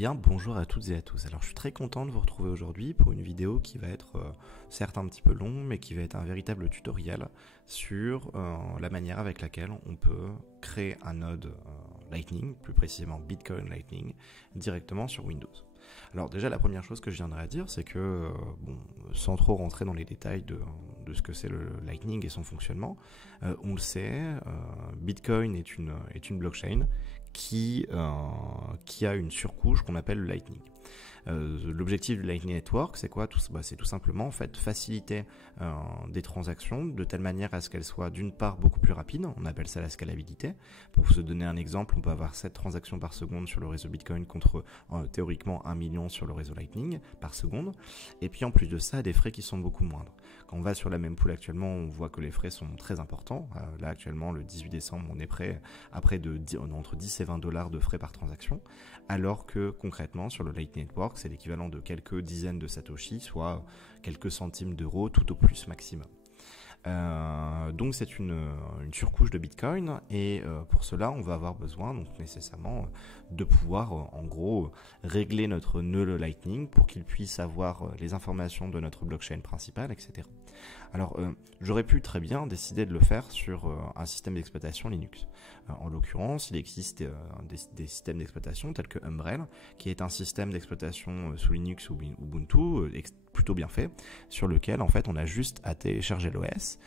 Bien, bonjour à toutes et à tous. Alors, je suis très content de vous retrouver aujourd'hui pour une vidéo qui va être certes un petit peu longue, mais qui va être un véritable tutoriel sur la manière avec laquelle on peut créer un node Lightning, plus précisément Bitcoin Lightning, directement sur Windows. Alors déjà, la première chose que je viendrai à dire, c'est que, sans trop rentrer dans les détails de ce que c'est le Lightning et son fonctionnement, on le sait, Bitcoin est une blockchain qui a une surcouche qu'on appelle le Lightning. L'objectif du Lightning Network, c'est quoi? C'est tout simplement en fait faciliter des transactions de telle manière à ce qu'elles soient d'une part beaucoup plus rapides, on appelle ça la scalabilité. Pour vous donner un exemple, on peut avoir 7 transactions par seconde sur le réseau Bitcoin contre théoriquement 1 million sur le réseau Lightning par seconde. Et puis en plus de ça, des frais qui sont beaucoup moindres. Quand on va sur la même pool actuellement, on voit que les frais sont très importants. Là actuellement, le 18 décembre, on est prêt à près entre 10 et 20 dollars de frais par transaction, alors que concrètement sur le Lightning Network, c'est l'équivalent de quelques dizaines de satoshi, soit quelques centimes d'euros tout au plus maximum. Donc c'est une surcouche de Bitcoin et pour cela on va avoir besoin donc nécessairement de pouvoir en gros régler notre nœud Lightning pour qu'il puisse avoir les informations de notre blockchain principale, etc. Alors j'aurais pu très bien décider de le faire sur un système d'exploitation Linux. En l'occurrence, il existe des systèmes d'exploitation tels que Umbrel, qui est un système d'exploitation sous Linux ou Ubuntu plutôt bien fait, sur lequel en fait on a juste à télécharger l'OS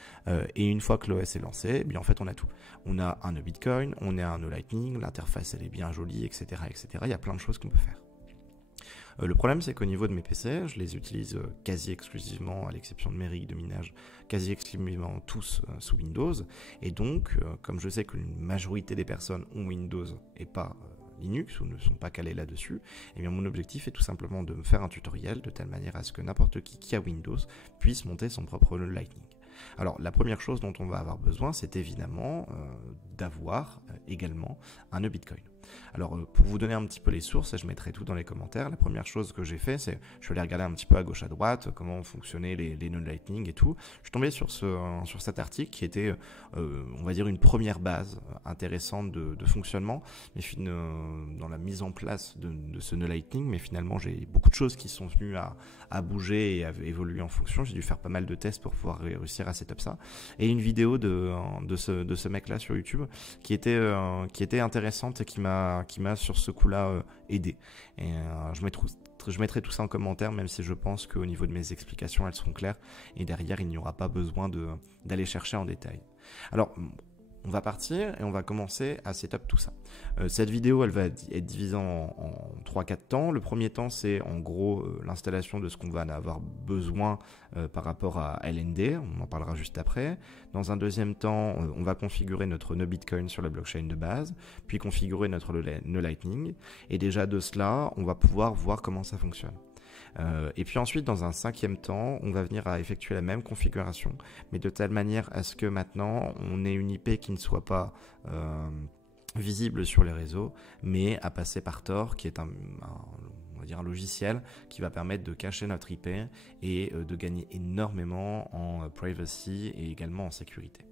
et une fois que l'OS est lancé, eh bien en fait on a tout. On a un nœud Bitcoin, on a un nœud Lightning, l'interface elle est bien jolie, etc., etc. Il y a plein de choses qu'on peut faire. Le problème, c'est qu'au niveau de mes PC, je les utilise quasi exclusivement, à l'exception de mes rigs de minage, quasi exclusivement tous sous Windows. Et donc, comme je sais qu'une majorité des personnes ont Windows et pas Linux ou ne sont pas calés là-dessus, eh bien mon objectif est tout simplement de me faire un tutoriel de telle manière à ce que n'importe qui a Windows puisse monter son propre Lightning. Alors la première chose dont on va avoir besoin, c'est évidemment d'avoir également un nœud Bitcoin. Alors pour vous donner un petit peu les sources, je mettrai tout dans les commentaires, la première chose que j'ai fait, c'est je suis allé regarder un petit peu à gauche à droite comment fonctionnaient les nœuds Lightning et tout. Je suis tombé sur cet article qui était, on va dire, une première base intéressante de fonctionnement, mais dans la mise en place de ce nœud Lightning, mais finalement j'ai beaucoup de choses qui sont venues à bouger et à évoluer en fonction. J'ai dû faire pas mal de tests pour pouvoir réussir à setup ça. Et une vidéo de ce mec-là sur YouTube qui était intéressante et qui m'a sur ce coup-là aidé. Et je mettrai tout ça en commentaire, même si je pense qu'au niveau de mes explications, elles seront claires. Et derrière, il n'y aura pas besoin d'aller chercher en détail. Alors, on va partir et on va commencer à setup tout ça. Cette vidéo, elle va être divisée en 3-4 temps. Le premier temps, c'est en gros l'installation de ce qu'on va avoir besoin par rapport à LND. On en parlera juste après. Dans un deuxième temps, on va configurer notre nœud Bitcoin sur la blockchain de base, puis configurer notre nœud Lightning. Et déjà de cela, on va pouvoir voir comment ça fonctionne. Et puis ensuite, dans un cinquième temps, on va venir à effectuer la même configuration, mais de telle manière à ce que maintenant, on ait une IP qui ne soit pas visible sur les réseaux, mais à passer par Tor, qui est on va dire un logiciel qui va permettre de cacher notre IP et de gagner énormément en privacy et également en sécurité.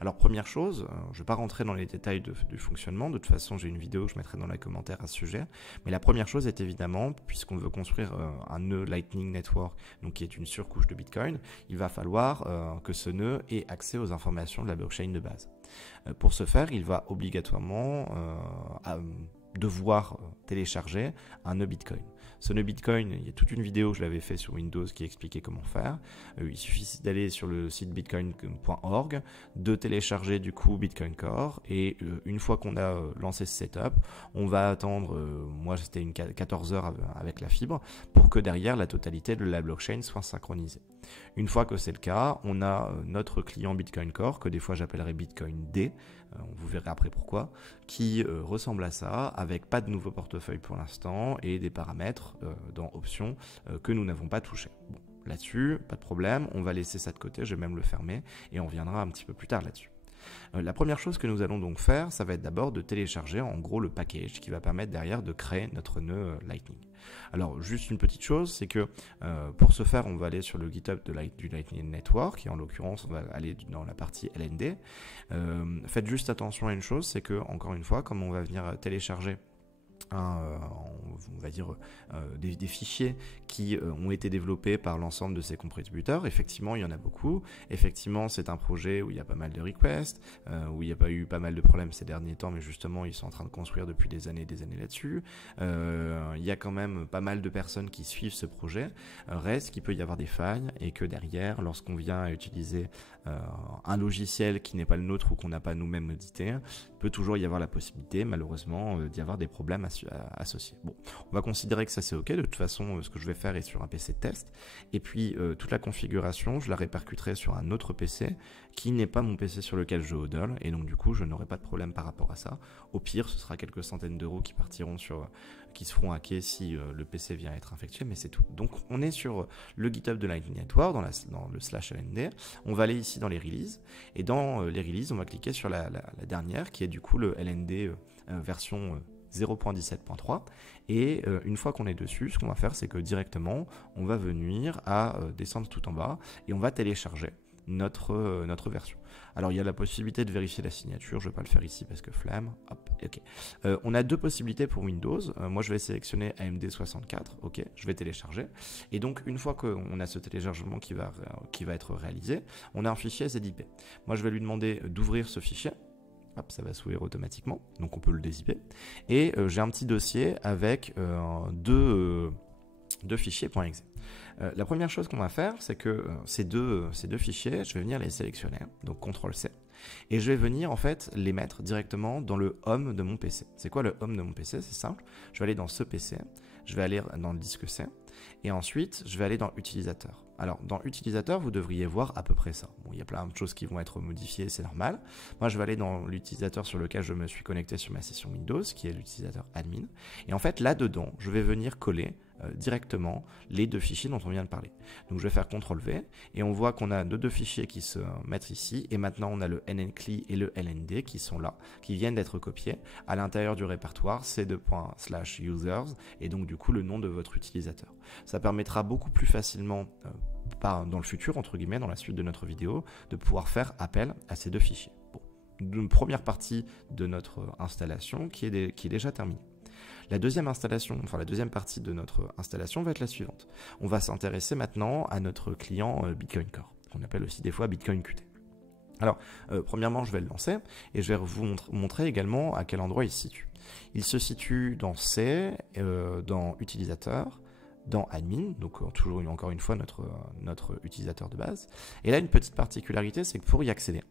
Alors première chose, je ne vais pas rentrer dans les détails du fonctionnement, de toute façon j'ai une vidéo que je mettrai dans les commentaires à ce sujet, mais la première chose est évidemment, puisqu'on veut construire un nœud Lightning Network, donc qui est une surcouche de Bitcoin, il va falloir que ce nœud ait accès aux informations de la blockchain de base. Pour ce faire, il va obligatoirement devoir télécharger un nœud Bitcoin. Ce nœud Bitcoin, il y a toute une vidéo, je l'avais fait sur Windows qui expliquait comment faire. Il suffit d'aller sur le site bitcoin.org, de télécharger du coup Bitcoin Core et une fois qu'on a lancé ce setup, on va attendre, moi c'était une 14 heures avec la fibre, pour que derrière la totalité de la blockchain soit synchronisée. Une fois que c'est le cas, on a notre client Bitcoin Core, que des fois j'appellerai Bitcoin D, vous verrez après pourquoi, qui ressemble à ça, avec pas de nouveau portefeuille pour l'instant et des paramètres dans options que nous n'avons pas touchés. Bon, là-dessus, pas de problème, on va laisser ça de côté, je vais même le fermer et on reviendra un petit peu plus tard là-dessus. La première chose que nous allons donc faire, ça va être d'abord de télécharger en gros le package qui va permettre derrière de créer notre nœud Lightning. Alors juste une petite chose, c'est que pour ce faire, on va aller sur le GitHub du Lightning Network et en l'occurrence, on va aller dans la partie LND. Faites juste attention à une chose, c'est que encore une fois, comme on va venir télécharger on on va dire, des fichiers qui ont été développés par l'ensemble de ces contributeurs. Effectivement, il y en a beaucoup. Effectivement, c'est un projet où il y a pas mal de requests, où il n'y a pas eu pas mal de problèmes ces derniers temps, mais justement, ils sont en train de construire depuis des années là-dessus. Il y a quand même pas mal de personnes qui suivent ce projet. Reste qu'il peut y avoir des failles et que derrière, lorsqu'on vient à utiliser un logiciel qui n'est pas le nôtre ou qu'on n'a pas nous-mêmes audité, il peut toujours y avoir la possibilité, malheureusement, d'y avoir des problèmes associés. Bon, on va considérer que ça c'est ok. De toute façon, ce que je vais faire est sur un PC de test. Et puis, toute la configuration, je la répercuterai sur un autre PC qui n'est pas mon PC sur lequel je hodl. Et donc, du coup, je n'aurai pas de problème par rapport à ça. Au pire, ce sera quelques centaines d'euros qui partiront qui se feront hacker si le PC vient être infecté, mais c'est tout. Donc, on est sur le GitHub de Lightning Network, dans le /LND. On va aller ici dans les releases. Et dans les releases, on va cliquer sur la dernière, qui est du coup le LND version 0.17.3. Et une fois qu'on est dessus, ce qu'on va faire, c'est que directement, on va venir à descendre tout en bas et on va télécharger notre version. Alors il y a la possibilité de vérifier la signature, je ne vais pas le faire ici parce que flemme. Hop, ok. On a deux possibilités pour Windows. Moi je vais sélectionner AMD 64, ok, je vais télécharger. Et donc une fois qu'on a ce téléchargement qui va être réalisé, on a un fichier ZIP. Moi je vais lui demander d'ouvrir ce fichier. Hop, ça va s'ouvrir automatiquement, donc on peut le dézipper. Et j'ai un petit dossier avec deux fichiers .exe. La première chose qu'on va faire, c'est que ces deux fichiers, je vais venir les sélectionner, donc CTRL-C, et je vais venir en fait les mettre directement dans le home de mon PC. C'est quoi le home de mon PC? C'est simple, je vais aller dans ce PC, je vais aller dans le disque C, et ensuite je vais aller dans utilisateur. Alors dans utilisateur, vous devriez voir à peu près ça. Bon, il y a plein de choses qui vont être modifiées, c'est normal. Moi je vais aller dans l'utilisateur sur lequel je me suis connecté sur ma session Windows, qui est l'utilisateur admin, et en fait là-dedans, je vais venir coller directement les deux fichiers dont on vient de parler. Donc je vais faire CTRL-V et on voit qu'on a deux fichiers qui se mettent ici et maintenant on a le NNCLI et le LND qui sont là, qui viennent d'être copiés. À l'intérieur du répertoire, c'est c2./users et donc du coup le nom de votre utilisateur. Ça permettra beaucoup plus facilement dans le futur, entre guillemets, dans la suite de notre vidéo, de pouvoir faire appel à ces deux fichiers. Bon, une première partie de notre installation qui est déjà terminée. La deuxième installation, enfin la deuxième partie de notre installation va être la suivante. On va s'intéresser maintenant à notre client Bitcoin Core, qu'on appelle aussi des fois Bitcoin Qt. Alors, premièrement, je vais le lancer et je vais vous montrer également à quel endroit il se situe. Il se situe dans C, dans utilisateur, dans admin, donc toujours encore une fois notre utilisateur de base. Et là, une petite particularité, c'est que pour y accéder,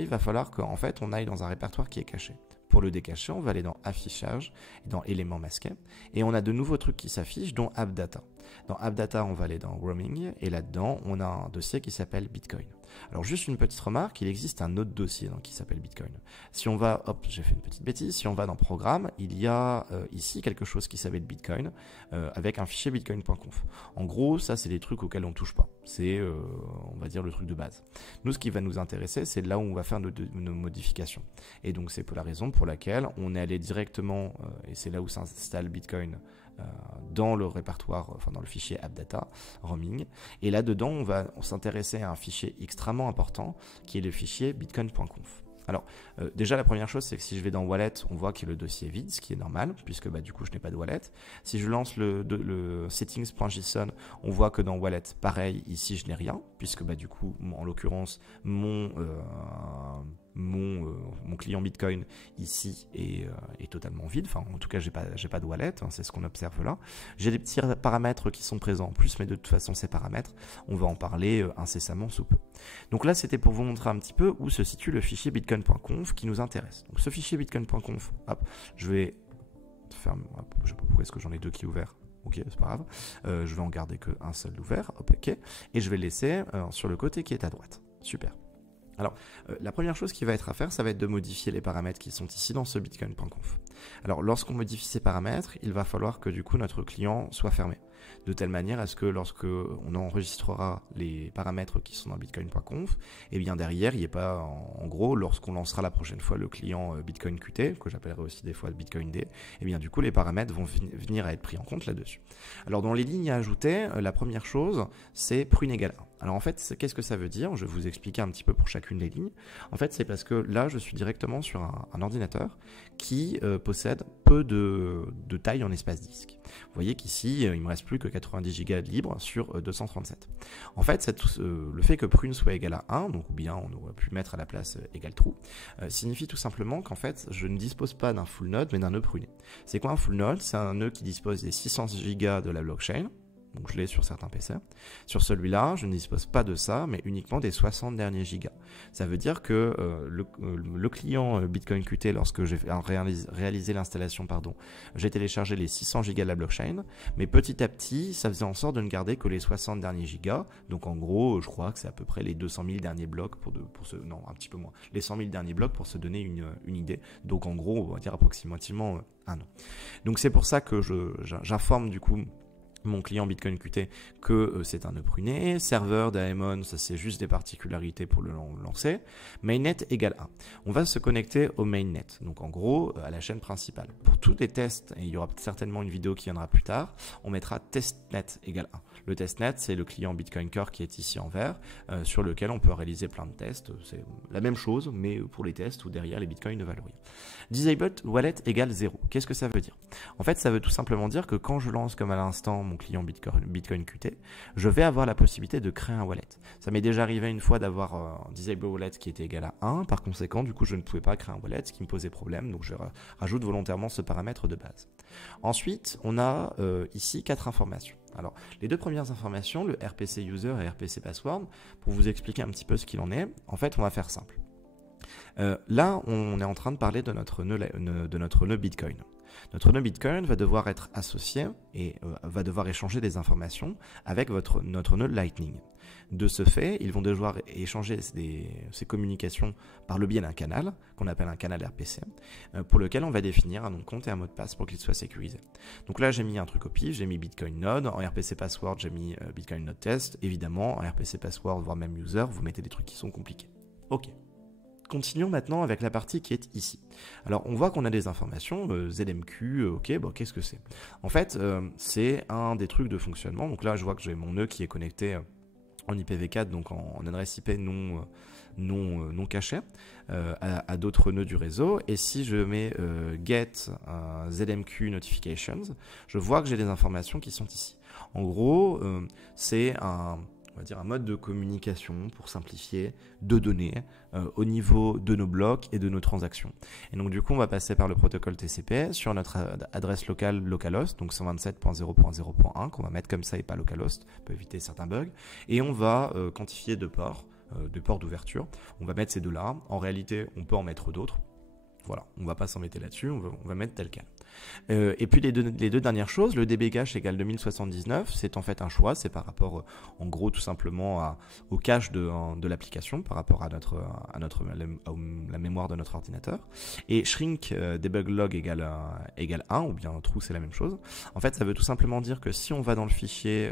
il va falloir qu'en fait, on aille dans un répertoire qui est caché. Pour le décacher, on va aller dans affichage et dans éléments masqués. Et on a de nouveaux trucs qui s'affichent, dont AppData. Dans AppData, on va aller dans roaming et là-dedans, on a un dossier qui s'appelle Bitcoin. Alors juste une petite remarque, il existe un autre dossier qui s'appelle Bitcoin. Si on va, hop, j'ai fait une petite bêtise, si on va dans programme, il y a ici quelque chose qui s'appelle Bitcoin avec un fichier bitcoin.conf. En gros, ça c'est des trucs auxquels on ne touche pas. C'est, on va dire, le truc de base. Nous, ce qui va nous intéresser, c'est là où on va faire nos modifications. Et donc c'est pour la raison pour laquelle on est allé directement, et c'est là où s'installe Bitcoin, dans le répertoire, enfin dans le fichier AppData, roaming. Et là-dedans, on va s'intéresser à un fichier extrêmement important qui est le fichier bitcoin.conf. Alors, déjà, la première chose, c'est que si je vais dans Wallet, on voit que le dossier est vide, ce qui est normal, puisque du coup, je n'ai pas de wallet. Si je lance le settings.json, on voit que dans Wallet, pareil, ici, je n'ai rien, puisque du coup, en l'occurrence, mon client Bitcoin ici est totalement vide. Enfin, en tout cas, j'ai pas de wallet, c'est ce qu'on observe là. J'ai des petits paramètres qui sont présents en plus, mais de toute façon, ces paramètres, on va en parler incessamment sous peu. Donc là, c'était pour vous montrer un petit peu où se situe le fichier bitcoin.conf qui nous intéresse. Donc ce fichier bitcoin.conf, hop, je vais faire, hop, je sais pas pourquoi est-ce que j'en ai deux qui ouverts. Ok, c'est pas grave. Je vais en garder qu'un seul ouvert. Hop, ok. Et je vais le laisser sur le côté qui est à droite. Super. Alors, la première chose qui va être à faire, ça va être de modifier les paramètres qui sont ici dans ce bitcoin.conf. Alors, lorsqu'on modifie ces paramètres, il va falloir que du coup notre client soit fermé. de telle manière à ce que lorsque on enregistrera les paramètres qui sont dans bitcoin.conf, et bien derrière, il n'y ait pas, en gros, lorsqu'on lancera la prochaine fois le client Bitcoin Qt, que j'appellerai aussi des fois Bitcoin D, et bien du coup, les paramètres vont venir à être pris en compte là-dessus. Alors, dans les lignes à ajouter, la première chose, c'est prune égale 1. Alors en fait, qu'est-ce que ça veut dire? Je vais vous expliquer un petit peu pour chacune des lignes. En fait, c'est parce que là, je suis directement sur un ordinateur qui possède peu de taille en espace disque. Vous voyez qu'ici, il me reste plus que 90 Go de libre sur 237. En fait, le fait que prune soit égal à 1, donc ou bien on aurait pu mettre à la place égal true, signifie tout simplement qu'en fait, je ne dispose pas d'un full node, mais d'un nœud pruné. C'est quoi un full node? C'est un nœud qui dispose des 600 Go de la blockchain. Donc je l'ai sur certains PC. Sur celui-là, je ne dispose pas de ça, mais uniquement des 60 derniers gigas. Ça veut dire que le client Bitcoin Qt, lorsque j'ai réalisé l'installation, j'ai téléchargé les 600 gigas de la blockchain, mais petit à petit, ça faisait en sorte de ne garder que les 60 derniers gigas. Donc en gros, je crois que c'est à peu près les 200 000 derniers blocs non, un petit peu moins, les 100 000 derniers blocs pour se donner une idée. Donc en gros, on va dire approximativement un an. Donc c'est pour ça que j'informe du coup mon client Bitcoin Qt que c'est un nœud pruné. Serveur Daemon, ça c'est juste des particularités pour le lancer. Mainnet égale 1. On va se connecter au mainnet, donc en gros à la chaîne principale. Pour tous les tests, et il y aura certainement une vidéo qui viendra plus tard, on mettra testnet égale 1. Le testnet, c'est le client Bitcoin Core qui est ici en vert, sur lequel on peut réaliser plein de tests. C'est la même chose, mais pour les tests où derrière les bitcoins ne valent rien. Disabled wallet égale 0. Qu'est-ce que ça veut dire? En fait, ça veut tout simplement dire que quand je lance comme à l'instant mon client Bitcoin Qt, je vais avoir la possibilité de créer un wallet. Ça m'est déjà arrivé une fois d'avoir un disable wallet qui était égal à 1. Par conséquent, du coup, je ne pouvais pas créer un wallet, ce qui me posait problème. Donc, je rajoute volontairement ce paramètre de base. Ensuite, on a ici 4 informations. Alors, les deux premières informations, le RPC user et RPC password, pour vous expliquer un petit peu ce qu'il en est, en fait, on va faire simple. Là, on est en train de parler de notre nœud Bitcoin. Notre nœud Bitcoin va devoir être associé et va devoir échanger des informations avec notre nœud Lightning. De ce fait, ils vont devoir échanger ces communications par le biais d'un canal, qu'on appelle un canal RPC, pour lequel on va définir un nom de compte et un mot de passe pour qu'il soit sécurisé. Donc là, j'ai mis un truc au pif, j'ai mis Bitcoin Node, en RPC Password, j'ai mis Bitcoin Node Test. Évidemment, en RPC Password, voire même User, vous mettez des trucs qui sont compliqués. Ok. Continuons maintenant avec la partie qui est ici. Alors, on voit qu'on a des informations, ZMQ, ok, bon, qu'est-ce que c'est? En fait, c'est un des trucs de fonctionnement. Donc là, je vois que j'ai mon nœud qui est connecté en IPv4, donc en adresse IP non cachée, à d'autres nœuds du réseau. Et si je mets get ZMQ notifications, je vois que j'ai des informations qui sont ici. En gros, c'est on va dire un mode de communication, pour simplifier, de données au niveau de nos blocs et de nos transactions. Et donc du coup, on va passer par le protocole TCP sur notre adresse locale localhost, donc 127.0.0.1, qu'on va mettre comme ça et pas localhost, pour éviter certains bugs. Et on va quantifier deux ports d'ouverture. On va mettre ces deux-là. En réalité, on peut en mettre d'autres. Voilà, on ne va pas s'embêter là-dessus, on va mettre tel quel. Et puis les deux dernières choses, le DB cache égale 2079, c'est en fait un choix, c'est par rapport en gros tout simplement au cache de l'application, par rapport à la mémoire de notre ordinateur. Et shrink debug log égale 1, ou bien true c'est la même chose. En fait ça veut tout simplement dire que si on va dans le fichier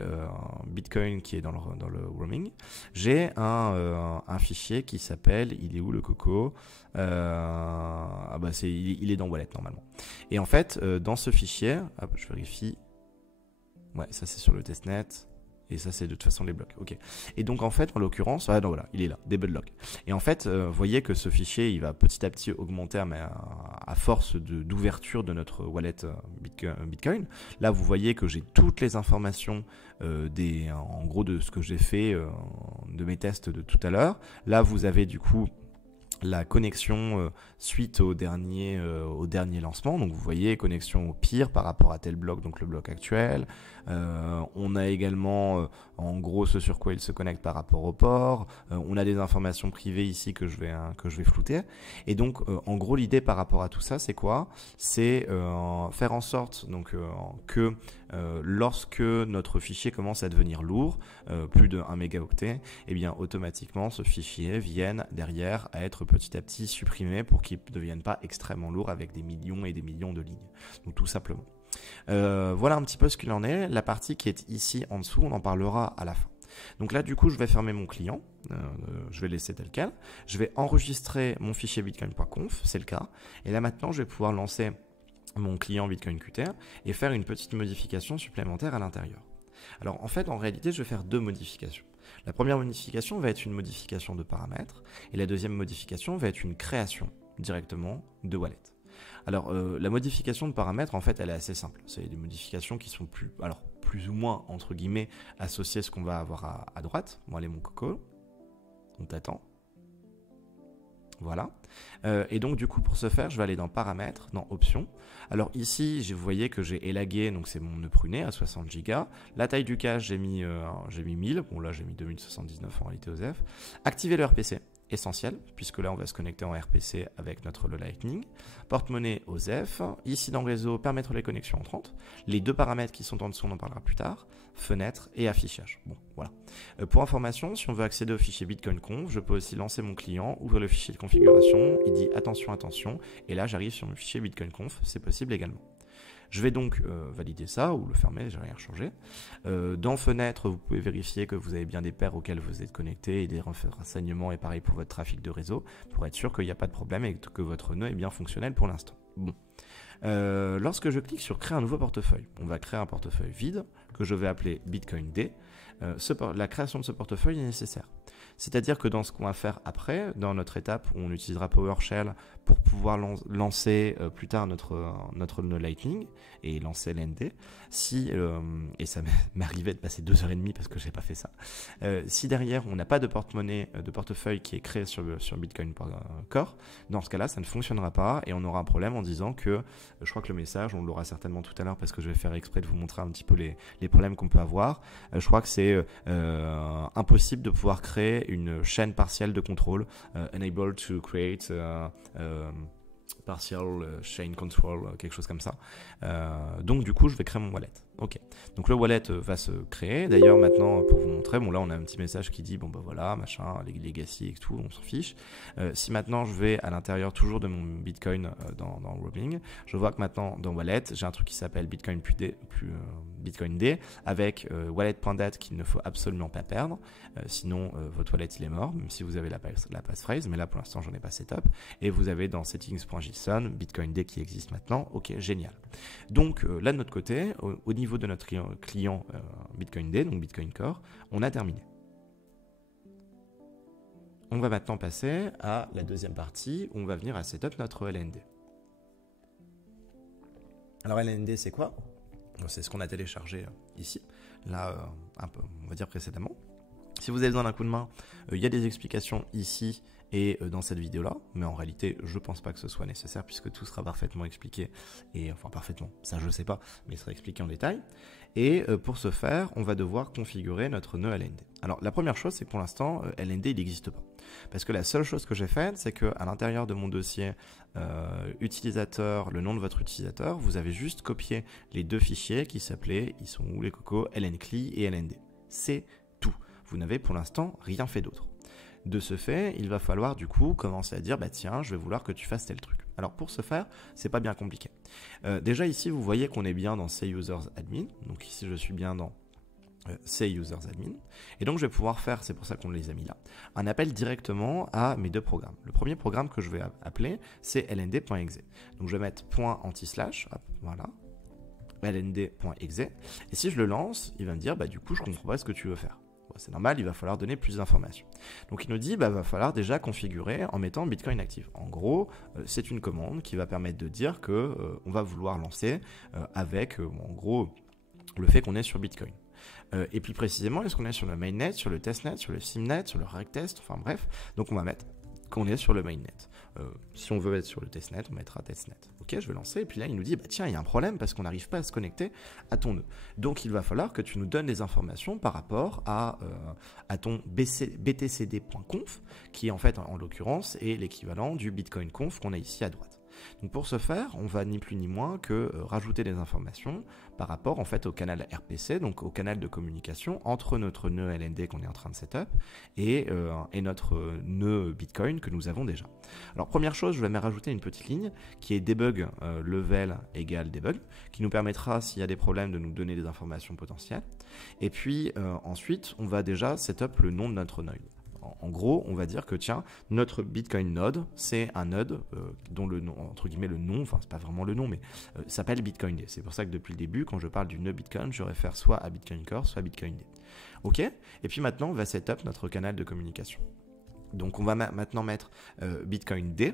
Bitcoin qui est dans le roaming, j'ai un fichier qui s'appelle, il est où le coco? Il est dans Wallet normalement. Et en fait, dans ce fichier, hop, je vérifie. Ouais, ça c'est sur le testnet. Et ça c'est de toute façon les blocs. Ok. Et donc en fait, en l'occurrence, non, voilà, il est là, debug log. Et en fait, vous voyez que ce fichier, il va petit à petit augmenter à force d'ouverture de notre wallet Bitcoin. Là, vous voyez que j'ai toutes les informations en gros de ce que j'ai fait de mes tests de tout à l'heure. Là, vous avez du coup la connexion suite au dernier lancement. Donc vous voyez, connexion au pire par rapport à tel bloc, donc le bloc actuel. On a également en gros ce sur quoi il se connecte par rapport au port. On a des informations privées ici que je vais flouter. Et donc en gros l'idée par rapport à tout ça, c'est quoi? C'est faire en sorte donc que lorsque notre fichier commence à devenir lourd, plus de 1 mégaoctet, et bien automatiquement ce fichier vienne derrière à être petit à petit supprimé pour qu'il ne devienne pas extrêmement lourd avec des millions et des millions de lignes. Donc tout simplement. Voilà un petit peu ce qu'il en est. La partie qui est ici en dessous, on en parlera à la fin. Donc là, du coup, je vais fermer mon client. Je vais laisser tel quel. Je vais enregistrer mon fichier bitcoin.conf, c'est le cas. Et là, maintenant, je vais pouvoir lancer mon client Bitcoin Qt et faire une petite modification supplémentaire à l'intérieur. Alors, en fait, en réalité, je vais faire deux modifications. La première modification va être une modification de paramètres et la deuxième modification va être une création directement de wallet. Alors, la modification de paramètres, en fait, elle est assez simple. C'est des modifications qui sont plus ou moins, entre guillemets, associées à ce qu'on va avoir à droite. Bon, allez, mon coco, on t'attend. Voilà. Et donc, du coup, pour ce faire, je vais aller dans paramètres, dans options. Alors ici, vous voyez que j'ai élagué, donc c'est mon nœud pruné à 60 Go. La taille du cache, j'ai mis 1000. Bon, là, j'ai mis 2079 en réalité OSEF. Activer le RPC. Essentiel, puisque là on va se connecter en RPC avec notre Lightning. Porte-monnaie OSEF. Ici dans réseau, permettre les connexions entrantes. Les deux paramètres qui sont en dessous, on en parlera plus tard. Fenêtre et affichage. Bon, voilà. Pour information, si on veut accéder au fichier bitcoin.conf, je peux aussi lancer mon client, ouvrir le fichier de configuration. Il dit attention, attention. Et là, j'arrive sur mon fichier bitcoin.conf. C'est possible également. Je vais donc valider ça ou le fermer, j'ai rien changé. Dans fenêtre, vous pouvez vérifier que vous avez bien des paires auxquelles vous êtes connecté et des renseignements, et pareil pour votre trafic de réseau, pour être sûr qu'il n'y a pas de problème et que votre nœud est bien fonctionnel pour l'instant. Bon. Lorsque je clique sur créer un nouveau portefeuille, on va créer un portefeuille vide que je vais appeler Bitcoin D. La création de ce portefeuille est nécessaire. C'est-à-dire que dans ce qu'on va faire après, dans notre étape où on utilisera PowerShell pour pouvoir lancer plus tard notre nœud Lightning et lancer LND, et ça m'est arrivé de passer 2h30 parce que je n'ai pas fait ça, si derrière on n'a pas de porte-monnaie, de portefeuille qui est créé sur Bitcoin Core, dans ce cas-là ça ne fonctionnera pas et on aura un problème en disant que, je crois que le message, on l'aura certainement tout à l'heure parce que je vais faire exprès de vous montrer un petit peu les problèmes qu'on peut avoir, je crois que c'est impossible de pouvoir créer une chaîne partielle de contrôle, unable to create partial chain control, quelque chose comme ça. Donc du coup, je vais créer mon wallet. Ok. Donc le wallet va se créer. D'ailleurs, maintenant, pour vous montrer, bon là, on a un petit message qui dit, bon bah voilà, machin, les legacy et tout, on s'en fiche. Si maintenant je vais à l'intérieur toujours de mon Bitcoin dans Roaming, je vois que maintenant dans wallet, j'ai un truc qui s'appelle Bitcoin D avec wallet.date qu'il ne faut absolument pas perdre. Sinon, votre wallet il est mort, même si vous avez la passphrase, mais là pour l'instant j'en ai pas setup. Et vous avez dans settings.json Bitcoin D qui existe maintenant. Ok, génial. Donc là de notre côté, au niveau de notre client Bitcoin D, donc Bitcoin Core, on a terminé. On va maintenant passer à la deuxième partie où on va venir à setup notre LND. Alors LND c'est quoi? C'est ce qu'on a téléchargé ici, là un peu, on va dire précédemment. Si vous avez besoin d'un coup de main, il y a des explications ici et dans cette vidéo-là, mais en réalité, je pense pas que ce soit nécessaire puisque tout sera parfaitement expliqué, et enfin parfaitement, ça je sais pas, mais il sera expliqué en détail. Et pour ce faire, on va devoir configurer notre nœud LND. Alors la première chose, c'est que pour l'instant, LND il n'existe pas. Parce que la seule chose que j'ai faite, c'est qu'à l'intérieur de mon dossier utilisateur, le nom de votre utilisateur, vous avez juste copié les deux fichiers qui s'appelaient, ils sont où les cocos, LNCLI et LND. C'est tout. Vous n'avez pour l'instant rien fait d'autre. De ce fait, il va falloir du coup commencer à dire bah tiens, je vais vouloir que tu fasses tel truc. Alors pour ce faire, c'est pas bien compliqué. Déjà ici, vous voyez qu'on est bien dans C users admin. Donc ici, je suis bien dans C users admin. Et donc je vais pouvoir faire, c'est pour ça qu'on les a mis là, un appel directement à mes deux programmes. Le premier programme que je vais appeler, c'est lnd.exe. Donc je vais mettre .anti/, voilà, lnd.exe. Et si je le lance, il va me dire bah du coup, je comprends pas ce que tu veux faire. C'est normal, il va falloir donner plus d'informations. Donc il nous dit, va falloir déjà configurer en mettant Bitcoin active. En gros, c'est une commande qui va permettre de dire que on va vouloir lancer avec, en gros, le fait qu'on est sur Bitcoin. Et plus précisément, est-ce qu'on est sur le mainnet, sur le testnet, sur le simnet, sur le ragtest, enfin bref. Donc on va mettre qu'on est sur le mainnet. Si on veut être sur le testnet, on mettra testnet. Ok, je vais lancer, et puis là, il nous dit, bah tiens, il y a un problème parce qu'on n'arrive pas à se connecter à ton nœud. Donc, il va falloir que tu nous donnes des informations par rapport à ton btcd.conf, qui en fait, en l'occurrence, est l'équivalent du bitcoin conf qu'on a ici à droite. Donc pour ce faire, on va ni plus ni moins que rajouter des informations par rapport en fait au canal RPC, donc au canal de communication entre notre nœud LND qu'on est en train de setup et notre nœud Bitcoin que nous avons déjà. Alors première chose, je vais me rajouter une petite ligne qui est debug level égale debug, qui nous permettra s'il y a des problèmes de nous donner des informations potentielles. Et puis ensuite, on va déjà setup le nom de notre node. En gros, on va dire que tiens, notre Bitcoin node, c'est un node dont le nom, entre guillemets le nom, enfin c'est pas vraiment le nom, mais s'appelle Bitcoin D. C'est pour ça que depuis le début, quand je parle du nœud Bitcoin, je réfère soit à Bitcoin Core, soit à Bitcoin D. Ok. Et puis maintenant, on va setup notre canal de communication. Donc on va maintenant mettre Bitcoin D,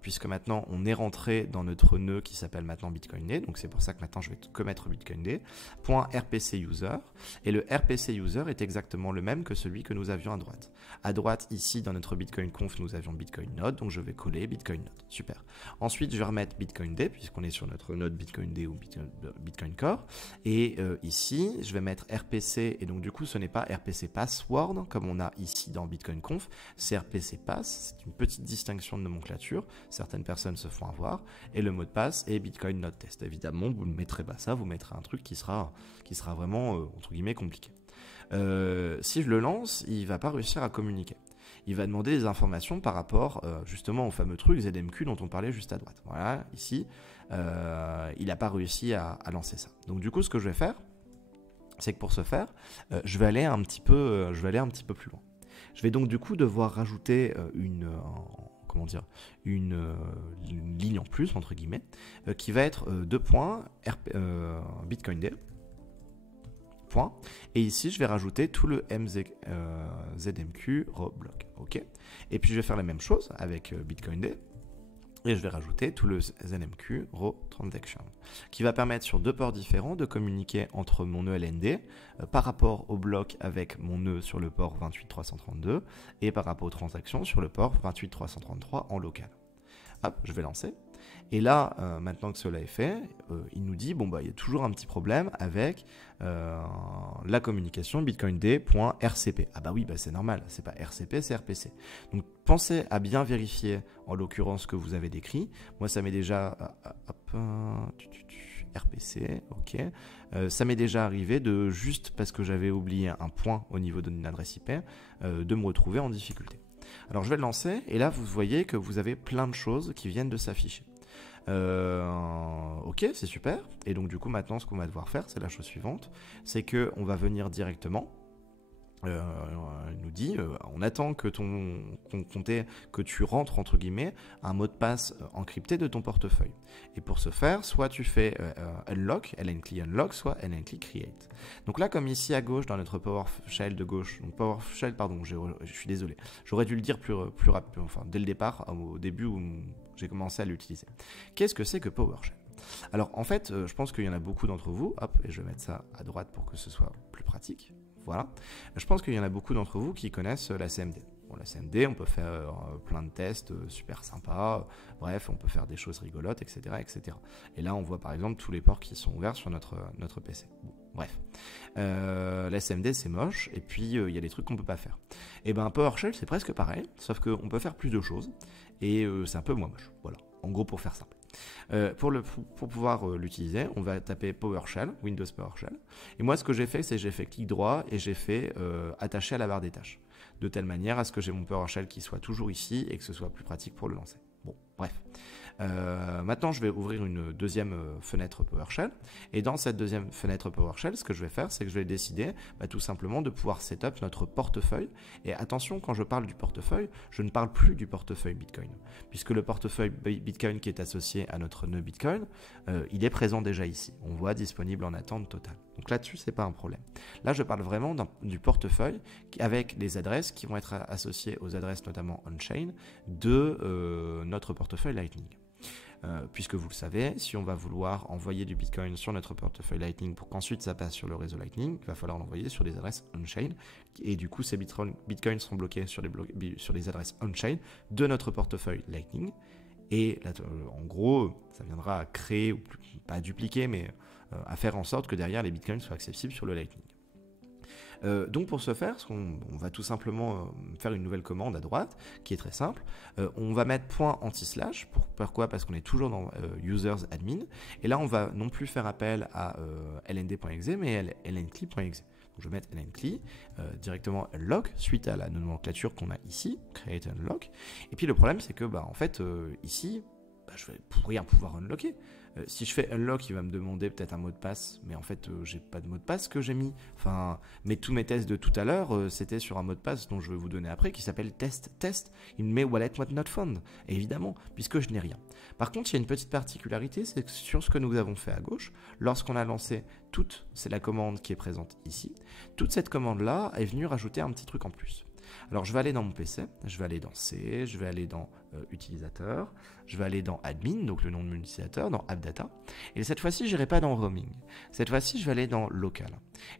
puisque maintenant on est rentré dans notre nœud qui s'appelle maintenant Bitcoin D, donc c'est pour ça que maintenant je vais commettre Bitcoin D, .rpc user, et le RPC user est exactement le même que celui que nous avions à droite. À droite, ici, dans notre Bitcoin conf, nous avions Bitcoin node, donc je vais coller Bitcoin node, super. Ensuite, je vais remettre Bitcoin D, puisqu'on est sur notre node Bitcoin D ou Bitcoin Core, et ici, je vais mettre RPC, et donc du coup, ce n'est pas RPC password, comme on a ici dans Bitcoin conf, c'est RPC pass, c'est une petite distinction de nomenclature. Certaines personnes se font avoir, et le mot de passe est Bitcoin Node Test. Évidemment, vous ne mettrez pas ça, vous mettrez un truc qui sera vraiment, entre guillemets, compliqué. Si je le lance, il ne va pas réussir à communiquer. Il va demander des informations par rapport justement au fameux truc ZMQ dont on parlait juste à droite. Voilà, ici, il n'a pas réussi à lancer ça. Donc du coup, ce que je vais faire, c'est que pour ce faire, je vais aller un petit peu plus loin. Je vais donc du coup devoir rajouter une ligne en plus, entre guillemets, qui va être 2 points Bitcoin D. Point. Et ici, je vais rajouter tout le ZMQ block. OK. Et puis, je vais faire la même chose avec Bitcoin D. Et je vais rajouter tout le ZMQ transaction, qui va permettre sur 2 ports différents de communiquer entre mon nœud LND par rapport au bloc avec mon nœud sur le port 28332 et par rapport aux transactions sur le port 28333 en local. Hop, je vais lancer. Et là, maintenant que cela est fait, il nous dit, bon, bah, il y a toujours un petit problème avec la communication bitcoind.rcp. Ah bah oui, bah, c'est normal, c'est pas RCP, c'est RPC. Donc, pensez à bien vérifier, en l'occurrence, ce que vous avez décrit. Moi, ça m'est déjà... RPC, ok. Ça m'est déjà arrivé de, juste parce que j'avais oublié un point au niveau d'une adresse IP, de me retrouver en difficulté. Alors je vais le lancer et là vous voyez que vous avez plein de choses qui viennent de s'afficher. Ok, c'est super. Et donc du coup maintenant ce qu'on va devoir faire, c'est la chose suivante, c'est que on va venir directement. Il nous dit, on attend que que tu rentres entre guillemets un mot de passe encrypté de ton portefeuille. Et pour ce faire, soit tu fais unlock, lnkey unlock, soit lnkey create. Donc là, comme ici à gauche dans notre PowerShell de gauche, donc PowerShell, pardon, je suis désolé, j'aurais dû le dire plus rapide, enfin dès le départ, au début où j'ai commencé à l'utiliser. Qu'est-ce que c'est que PowerShell? Alors en fait, je pense qu'il y en a beaucoup d'entre vous, hop, et je vais mettre ça à droite pour que ce soit plus pratique. Voilà. Je pense qu'il y en a beaucoup d'entre vous qui connaissent la CMD. Bon, la CMD, on peut faire plein de tests super sympas. Bref, on peut faire des choses rigolotes, etc., etc. Et là, on voit par exemple tous les ports qui sont ouverts sur notre PC. Bon, bref. La CMD, c'est moche. Et puis, il y a des trucs qu'on ne peut pas faire. Et bien, PowerShell, c'est presque pareil. Sauf qu'on peut faire plus de choses. Et c'est un peu moins moche. Voilà. En gros, pour faire simple. Pour pouvoir l'utiliser, on va taper PowerShell, Windows PowerShell. Et moi, ce que j'ai fait, c'est que j'ai fait clic droit et j'ai fait attacher à la barre des tâches. De telle manière à ce que j'ai mon PowerShell qui soit toujours ici et que ce soit plus pratique pour le lancer. Bon, bref. Maintenant, je vais ouvrir une deuxième fenêtre PowerShell. Et dans cette deuxième fenêtre PowerShell, ce que je vais faire, c'est que je vais décider tout simplement de pouvoir setup notre portefeuille. Et attention, quand je parle du portefeuille, je ne parle plus du portefeuille Bitcoin. Puisque le portefeuille Bitcoin qui est associé à notre nœud Bitcoin, il est présent déjà ici. On voit disponible en attente totale. Donc là-dessus, ce n'est pas un problème. Là, je parle vraiment du portefeuille avec les adresses qui vont être associées aux adresses notamment on-chain de notre portefeuille Lightning. Puisque vous le savez, si on va vouloir envoyer du Bitcoin sur notre portefeuille Lightning pour qu'ensuite ça passe sur le réseau Lightning, il va falloir l'envoyer sur des adresses on-chain. Et du coup, ces Bitcoins seront bloqués sur les adresses on-chain de notre portefeuille Lightning. Et là, en gros, ça viendra à créer, ou pas à dupliquer, mais à faire en sorte que derrière les Bitcoins soient accessibles sur le Lightning. Donc pour ce faire, on va tout simplement faire une nouvelle commande à droite qui est très simple. On va mettre point anti-slash. Pourquoi? Parce qu'on est toujours dans users admin. Et là, on va non plus faire appel à lnd.exe, mais lncli.exe. Donc je vais mettre lncli, directement unlock, suite à la nomenclature qu'on a ici, create unlock. Et puis le problème, c'est que en fait, ici, je vais rien pouvoir unlocker. Si je fais unlock, il va me demander peut-être un mot de passe, mais en fait, j'ai pas de mot de passe que j'ai mis. Enfin, mais tous mes tests de tout à l'heure, c'était sur un mot de passe dont je vais vous donner après, qui s'appelle test. Il me met wallet not found, et évidemment, puisque je n'ai rien. Par contre, il y a une petite particularité, c'est que sur ce que nous avons fait à gauche, lorsqu'on a lancé toute, c'est la commande qui est présente ici, toute cette commande-là est venue rajouter un petit truc en plus. Alors je vais aller dans mon PC, je vais aller dans C, je vais aller dans utilisateur, je vais aller dans admin, donc le nom de mon utilisateur, dans appdata, et cette fois-ci je n'irai pas dans roaming, cette fois-ci je vais aller dans local.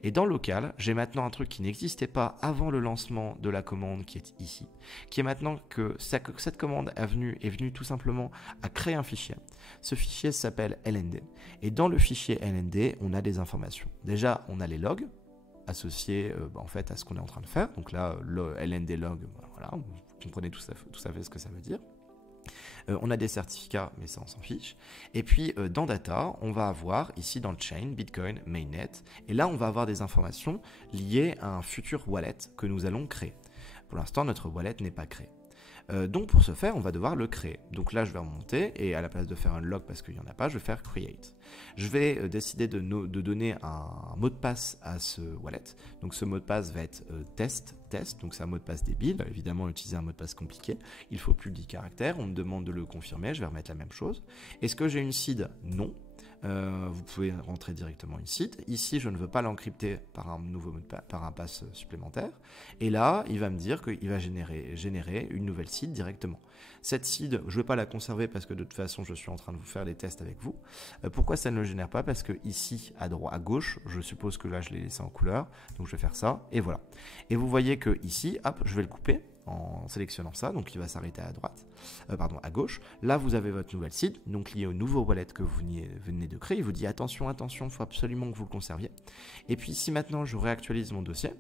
Et dans local, j'ai maintenant un truc qui n'existait pas avant le lancement de la commande qui est ici, qui est maintenant que cette commande est venue tout simplement à créer un fichier. Ce fichier s'appelle LND, et dans le fichier LND, on a des informations. Déjà, on a les logs, associé en fait à ce qu'on est en train de faire. Donc là, le LND log, voilà, vous comprenez tout à fait ce que ça veut dire. On a des certificats, mais ça on s'en fiche. Et puis dans data, on va avoir ici dans le chain, Bitcoin, mainnet. Et là, on va avoir des informations liées à un futur wallet que nous allons créer. Pour l'instant, notre wallet n'est pas créé. Donc pour ce faire, on va devoir le créer. Donc là, je vais remonter et à la place de faire un log parce qu'il n'y en a pas, je vais faire create. Je vais décider de donner un mot de passe à ce wallet. Donc ce mot de passe va être test. Donc c'est un mot de passe débile. Évidemment, utiliser un mot de passe compliqué. Il faut plus de 10 caractères. On me demande de le confirmer. Je vais remettre la même chose. Est-ce que j'ai une seed? Non. Vous pouvez rentrer directement une seed. Ici, je ne veux pas l'encrypter par un nouveau mot de passe, par un pass supplémentaire. Et là, il va me dire qu'il va générer une nouvelle seed directement. Cette seed, je ne vais pas la conserver parce que de toute façon, je suis en train de vous faire des tests avec vous. Pourquoi ça ne le génère pas? Parce que ici, à droite, à gauche, je suppose que là, je l'ai laissé en couleur. Donc, je vais faire ça et voilà. Et vous voyez que ici, hop, je vais le couper en sélectionnant ça, donc il va s'arrêter à droite, à gauche. Là, vous avez votre nouvelle seed, donc liée au nouveau wallet que vous venez de créer. Il vous dit attention, il faut absolument que vous le conserviez. Et puis si maintenant je réactualise mon dossier,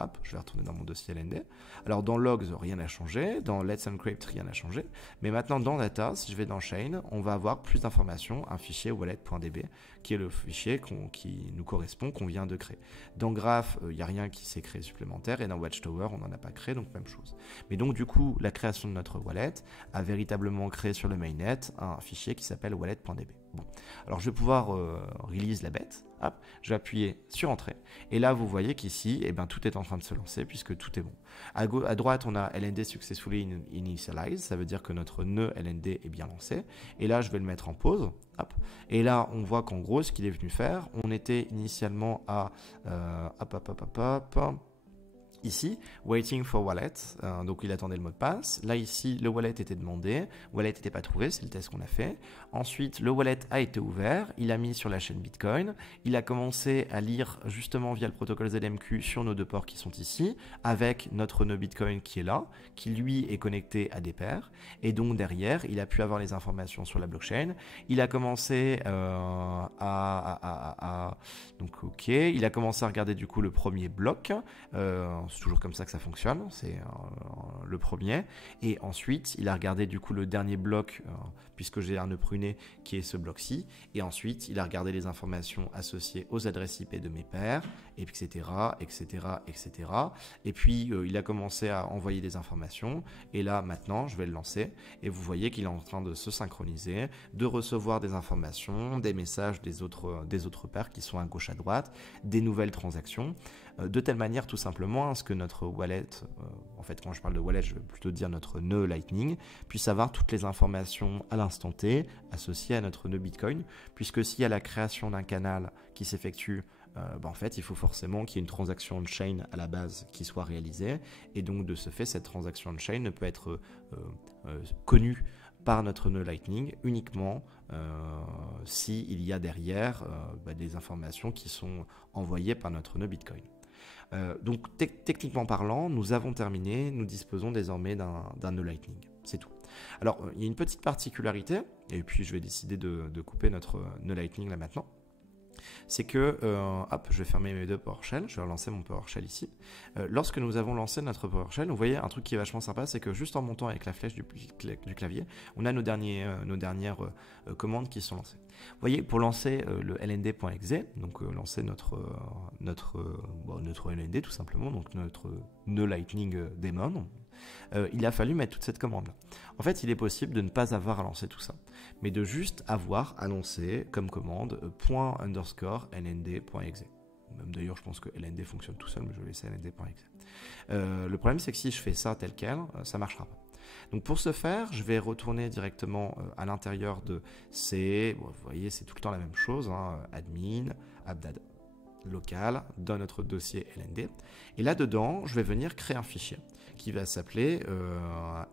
hop, je vais retourner dans mon dossier LND. Alors dans Logs, rien n'a changé. Dans Let's Encrypt, rien n'a changé. Mais maintenant dans Data, si je vais dans Chain, on va avoir plus d'informations, un fichier wallet.db, qui est le fichier qui nous correspond, qu'on vient de créer. Dans Graph, il n'y a rien qui s'est créé supplémentaire. Et dans Watchtower, on n'en a pas créé, donc même chose. Mais donc du coup, la création de notre wallet a véritablement créé sur le mainnet un fichier qui s'appelle wallet.db. Bon, alors je vais pouvoir release la bête. Hop, je vais appuyer sur Entrée. Et là, vous voyez qu'ici, tout est en train de se lancer puisque tout est bon. À droite, on a LND successfully initialized. Ça veut dire que notre nœud LND est bien lancé. Et là, je vais le mettre en pause. Hop. Et là, on voit qu'en gros, ce qu'il est venu faire, on était initialement à ici, waiting for wallet, donc il attendait le mot de passe. Là ici, le wallet était demandé, wallet n'était pas trouvé, c'est le test qu'on a fait. Ensuite, le wallet a été ouvert, il a mis sur la chaîne Bitcoin, il a commencé à lire justement via le protocole ZMQ sur nos deux ports qui sont ici, avec notre nœud Bitcoin qui est là, qui lui est connecté à des pairs, et donc derrière, il a pu avoir les informations sur la blockchain. Il a commencé donc ok, il a commencé à regarder du coup le premier bloc. C'est toujours comme ça que ça fonctionne, c'est le premier. Et ensuite, il a regardé du coup le dernier bloc, puisque j'ai un nœud pruné qui est ce bloc-ci. Et ensuite, il a regardé les informations associées aux adresses IP de mes pairs, etc., etc., etc. Et puis, il a commencé à envoyer des informations. Et là, maintenant, je vais le lancer. Et vous voyez qu'il est en train de se synchroniser, de recevoir des informations, des messages des autres pairs qui sont à gauche, à droite, des nouvelles transactions. De telle manière, tout simplement, à ce que notre wallet, en fait, quand je parle de wallet, je veux plutôt dire notre nœud Lightning, puisse avoir toutes les informations à l'instant T associées à notre nœud Bitcoin, puisque s'il y a la création d'un canal qui s'effectue, en fait, il faut forcément qu'il y ait une transaction on-chain à la base qui soit réalisée, et donc de ce fait, cette transaction on-chain ne peut être connue par notre nœud Lightning uniquement s'il y a derrière des informations qui sont envoyées par notre nœud Bitcoin. Donc techniquement parlant, nous avons terminé, nous disposons désormais d'un nœud Lightning, c'est tout. Alors il y a une petite particularité, et puis je vais décider de couper notre nœud Lightning là maintenant. c'est que, hop, je vais fermer mes deux PowerShell, je vais relancer mon PowerShell ici. Lorsque nous avons lancé notre PowerShell, vous voyez un truc qui est vachement sympa, c'est que juste en montant avec la flèche du clavier, on a nos dernières commandes qui sont lancées. Vous voyez, pour lancer le lnd.exe, donc lancer notre lnd tout simplement, donc notre nœud Lightning daemon, il a fallu mettre toute cette commande-là. En fait, il est possible de ne pas avoir à lancer tout ça, mais de juste avoir à lancer comme commande ._lnd.exe. Même d'ailleurs, je pense que lnd fonctionne tout seul, mais je vais laisser lnd.exe. Le problème, c'est que si je fais ça tel quel, ça ne marchera pas. Donc pour ce faire, je vais retourner directement à l'intérieur de C. Bon, vous voyez, c'est tout le temps la même chose, hein, admin, abdad local, dans notre dossier lnd. Et là-dedans, je vais venir créer un fichier qui va s'appeler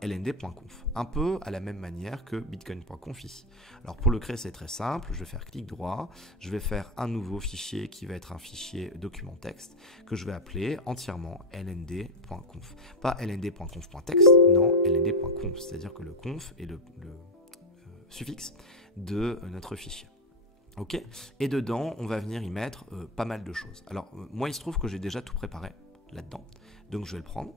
lnd.conf, un peu à la même manière que bitcoin.conf ici. Alors pour le créer, c'est très simple, je vais faire clic droit, je vais faire un nouveau fichier qui va être un fichier document texte que je vais appeler entièrement lnd.conf. Pas lnd.conf.text, non, lnd.conf, c'est-à-dire que le conf est le suffixe de notre fichier. Ok, et dedans, on va venir y mettre pas mal de choses. Alors, moi, il se trouve que j'ai déjà tout préparé là-dedans. Donc, je vais le prendre.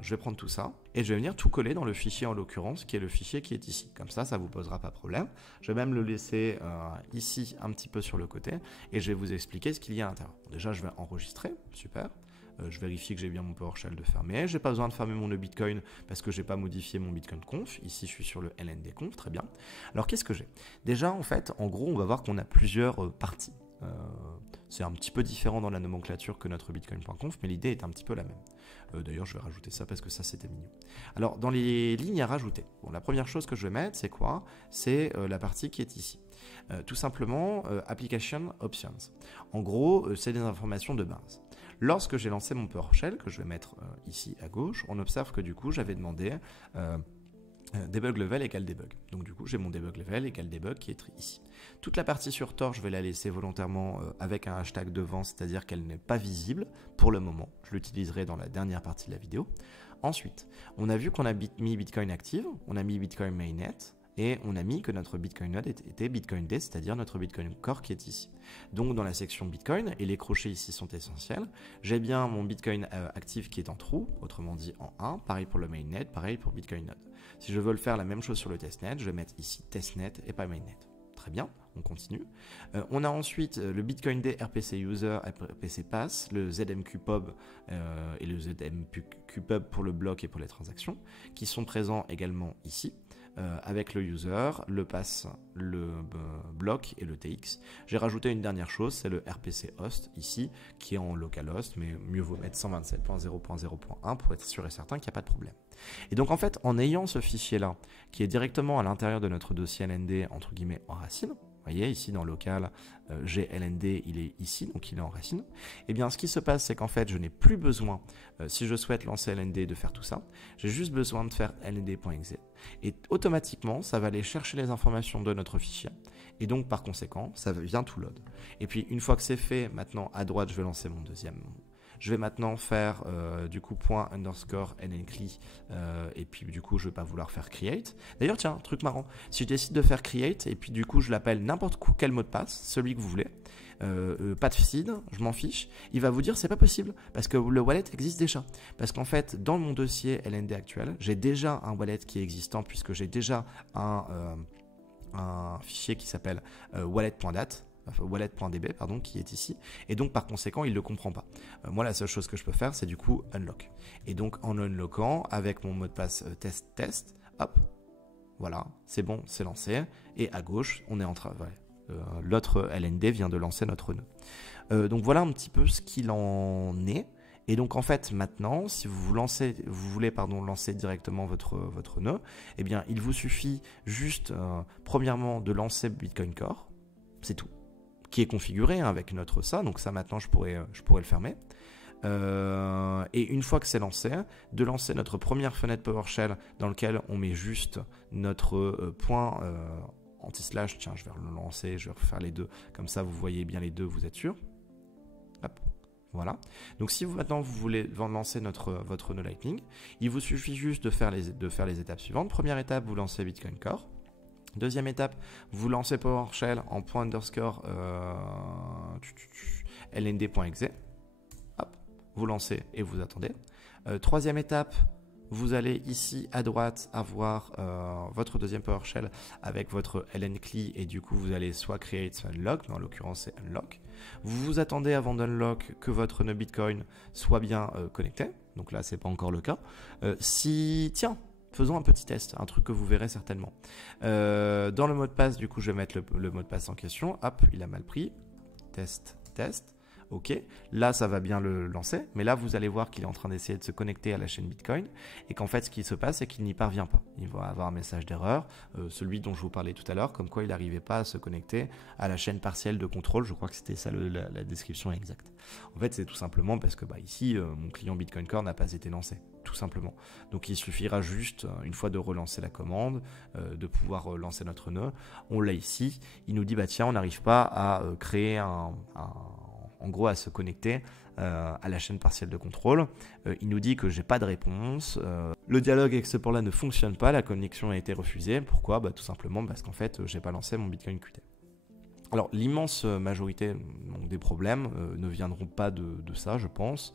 Je vais prendre tout ça et je vais venir tout coller dans le fichier en l'occurrence qui est le fichier qui est ici. Comme ça ne vous posera pas de problème. Je vais même le laisser ici un petit peu sur le côté et je vais vous expliquer ce qu'il y a à l'intérieur. Déjà, je vais enregistrer. Super. Je vérifie que j'ai bien mon PowerShell de fermer. Je n'ai pas besoin de fermer mon nœud Bitcoin parce que je n'ai pas modifié mon Bitcoin conf. Ici, je suis sur le LND conf, très bien. Alors, qu'est-ce que j'ai? Déjà, en fait, en gros, on va voir qu'on a plusieurs parties. C'est un petit peu différent dans la nomenclature que notre bitcoin.conf, mais l'idée est un petit peu la même. D'ailleurs, je vais rajouter ça parce que ça, c'était mignon. Alors, dans les lignes à rajouter, bon, la première chose que je vais mettre, c'est quoi? C'est la partie qui est ici. Tout simplement, Application Options. En gros, c'est des informations de base. Lorsque j'ai lancé mon PowerShell, que je vais mettre ici à gauche, on observe que du coup, j'avais demandé debug level égale debug. Donc du coup, j'ai mon debug level égale debug qui est ici. Toute la partie sur Tor, je vais la laisser volontairement avec un hashtag devant, c'est-à-dire qu'elle n'est pas visible pour le moment. Je l'utiliserai dans la dernière partie de la vidéo. Ensuite, on a vu qu'on a mis Bitcoin Active, on a mis Bitcoin Mainnet, et on a mis que notre Bitcoin node était Bitcoin D, c'est-à-dire notre Bitcoin Core qui est ici. Donc dans la section Bitcoin, et les crochets ici sont essentiels, j'ai bien mon Bitcoin actif qui est en true, autrement dit en 1, pareil pour le mainnet, pareil pour Bitcoin node. Si je veux le faire la même chose sur le testnet, je vais mettre ici testnet et pas mainnet. Très bien, on continue. On a ensuite le Bitcoin D RPC User, RPC Pass, le ZMQPub et le ZMQPub pour le bloc et pour les transactions, qui sont présents également ici. Avec le user, le pass, le bloc et le TX. J'ai rajouté une dernière chose, c'est le RPC host ici, qui est en localhost, mais mieux vaut mettre 127.0.0.1 pour être sûr et certain qu'il n'y a pas de problème. Et donc en fait, en ayant ce fichier-là, qui est directement à l'intérieur de notre dossier LND, entre guillemets, en racine, vous voyez, ici dans local, j'ai LND, il est ici, donc il est en racine. Et bien, ce qui se passe, c'est qu'en fait, je n'ai plus besoin, si je souhaite lancer LND, de faire tout ça. J'ai juste besoin de faire lnd.exe. Et automatiquement, ça va aller chercher les informations de notre fichier. Et donc, par conséquent, ça vient tout load. Et puis, une fois que c'est fait, maintenant, à droite, je vais lancer mon deuxième. Je vais maintenant faire du coup ._lncli et puis du coup je ne vais pas vouloir faire create. D'ailleurs tiens, truc marrant, si je décide de faire create et puis du coup je l'appelle n'importe quel mot de passe, celui que vous voulez, pas de seed, je m'en fiche, il va vous dire c'est pas possible parce que le wallet existe déjà. Parce qu'en fait dans mon dossier LND actuel, j'ai déjà un wallet qui est existant puisque j'ai déjà un fichier qui s'appelle wallet.dat. wallet.db pardon, qui est ici, et donc par conséquent il ne le comprend pas. Moi la seule chose que je peux faire c'est du coup unlock, et donc en unlockant avec mon mot de passe test, hop, voilà, c'est bon, c'est lancé, et à gauche on est en train, l'autre LND vient de lancer notre nœud. Donc voilà un petit peu ce qu'il en est. Et donc en fait maintenant, si vous voulez lancer directement votre nœud, eh bien il vous suffit juste premièrement de lancer Bitcoin Core, c'est tout, qui est configuré avec notre ça, donc ça maintenant je pourrais le fermer. Et une fois que c'est lancé, de lancer notre première fenêtre PowerShell dans laquelle on met juste notre point anti-slash, tiens je vais le lancer, je vais refaire les deux, comme ça vous voyez bien les deux, vous êtes sûr. Hop. Voilà. Donc si maintenant vous voulez lancer votre nœud Lightning, il vous suffit juste de faire les étapes suivantes. Première étape, vous lancez Bitcoin Core. Deuxième étape, vous lancez PowerShell en ._lnd.exe. Hop, vous lancez et vous attendez. Troisième étape, vous allez ici à droite avoir votre deuxième PowerShell avec votre lncli et du coup vous allez soit create soit unlock, mais en l'occurrence c'est unlock. Vous vous attendez avant d'unlock que votre nœud Bitcoin soit bien connecté, donc là c'est pas encore le cas. Tiens, faisons un petit test, un truc que vous verrez certainement. Dans le mot de passe, du coup je vais mettre le mot de passe en question, hop, il a mal pris, test. Ok, là ça va bien le lancer, mais là vous allez voir qu'il est en train d'essayer de se connecter à la chaîne Bitcoin et qu'en fait ce qui se passe c'est qu'il n'y parvient pas. Il va avoir un message d'erreur, celui dont je vous parlais tout à l'heure, comme quoi il n'arrivait pas à se connecter à la chaîne partielle de contrôle. Je crois que c'était ça la description exacte. En fait c'est tout simplement parce que ici mon client Bitcoin Core n'a pas été lancé, tout simplement. Donc il suffira juste une fois de relancer la commande, de pouvoir lancer notre nœud. On l'a ici, il nous dit tiens on n'arrive pas à créer en gros à se connecter à la chaîne partielle de contrôle. Il nous dit que j'ai pas de réponse. Le dialogue avec ce port-là ne fonctionne pas, la connexion a été refusée. Pourquoi ? Tout simplement parce qu'en fait, j'ai pas lancé mon Bitcoin Qt. Alors, l'immense majorité des problèmes ne viendront pas de ça, je pense.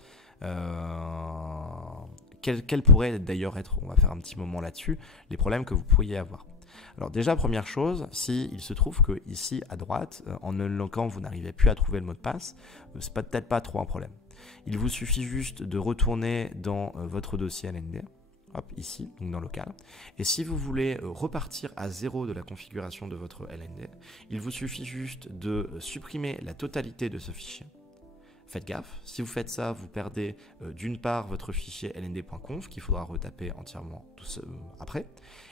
Quels pourraient d'ailleurs être, on va faire un petit moment là-dessus, les problèmes que vous pourriez avoir. Alors déjà, première chose, si il se trouve que ici à droite, en unlockant, vous n'arrivez plus à trouver le mot de passe, c'est peut-être pas trop un problème. Il vous suffit juste de retourner dans votre dossier LND, hop, ici, donc dans local. Et si vous voulez repartir à zéro de la configuration de votre LND, il vous suffit juste de supprimer la totalité de ce fichier. Faites gaffe, si vous faites ça, vous perdez d'une part votre fichier lnd.conf qu'il faudra retaper entièrement après,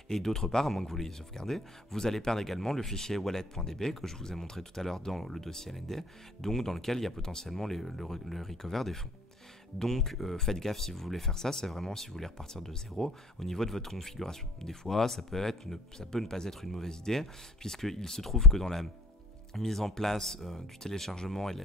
et d'autre part, à moins que vous l'ayez sauvegardé, vous allez perdre également le fichier wallet.db que je vous ai montré tout à l'heure dans le dossier lnd, donc dans lequel il y a potentiellement le recover des fonds. Donc faites gaffe si vous voulez faire ça, c'est vraiment si vous voulez repartir de zéro au niveau de votre configuration. Des fois, ça peut ne pas être une mauvaise idée, puisqu'il se trouve que dans la mise en place du téléchargement et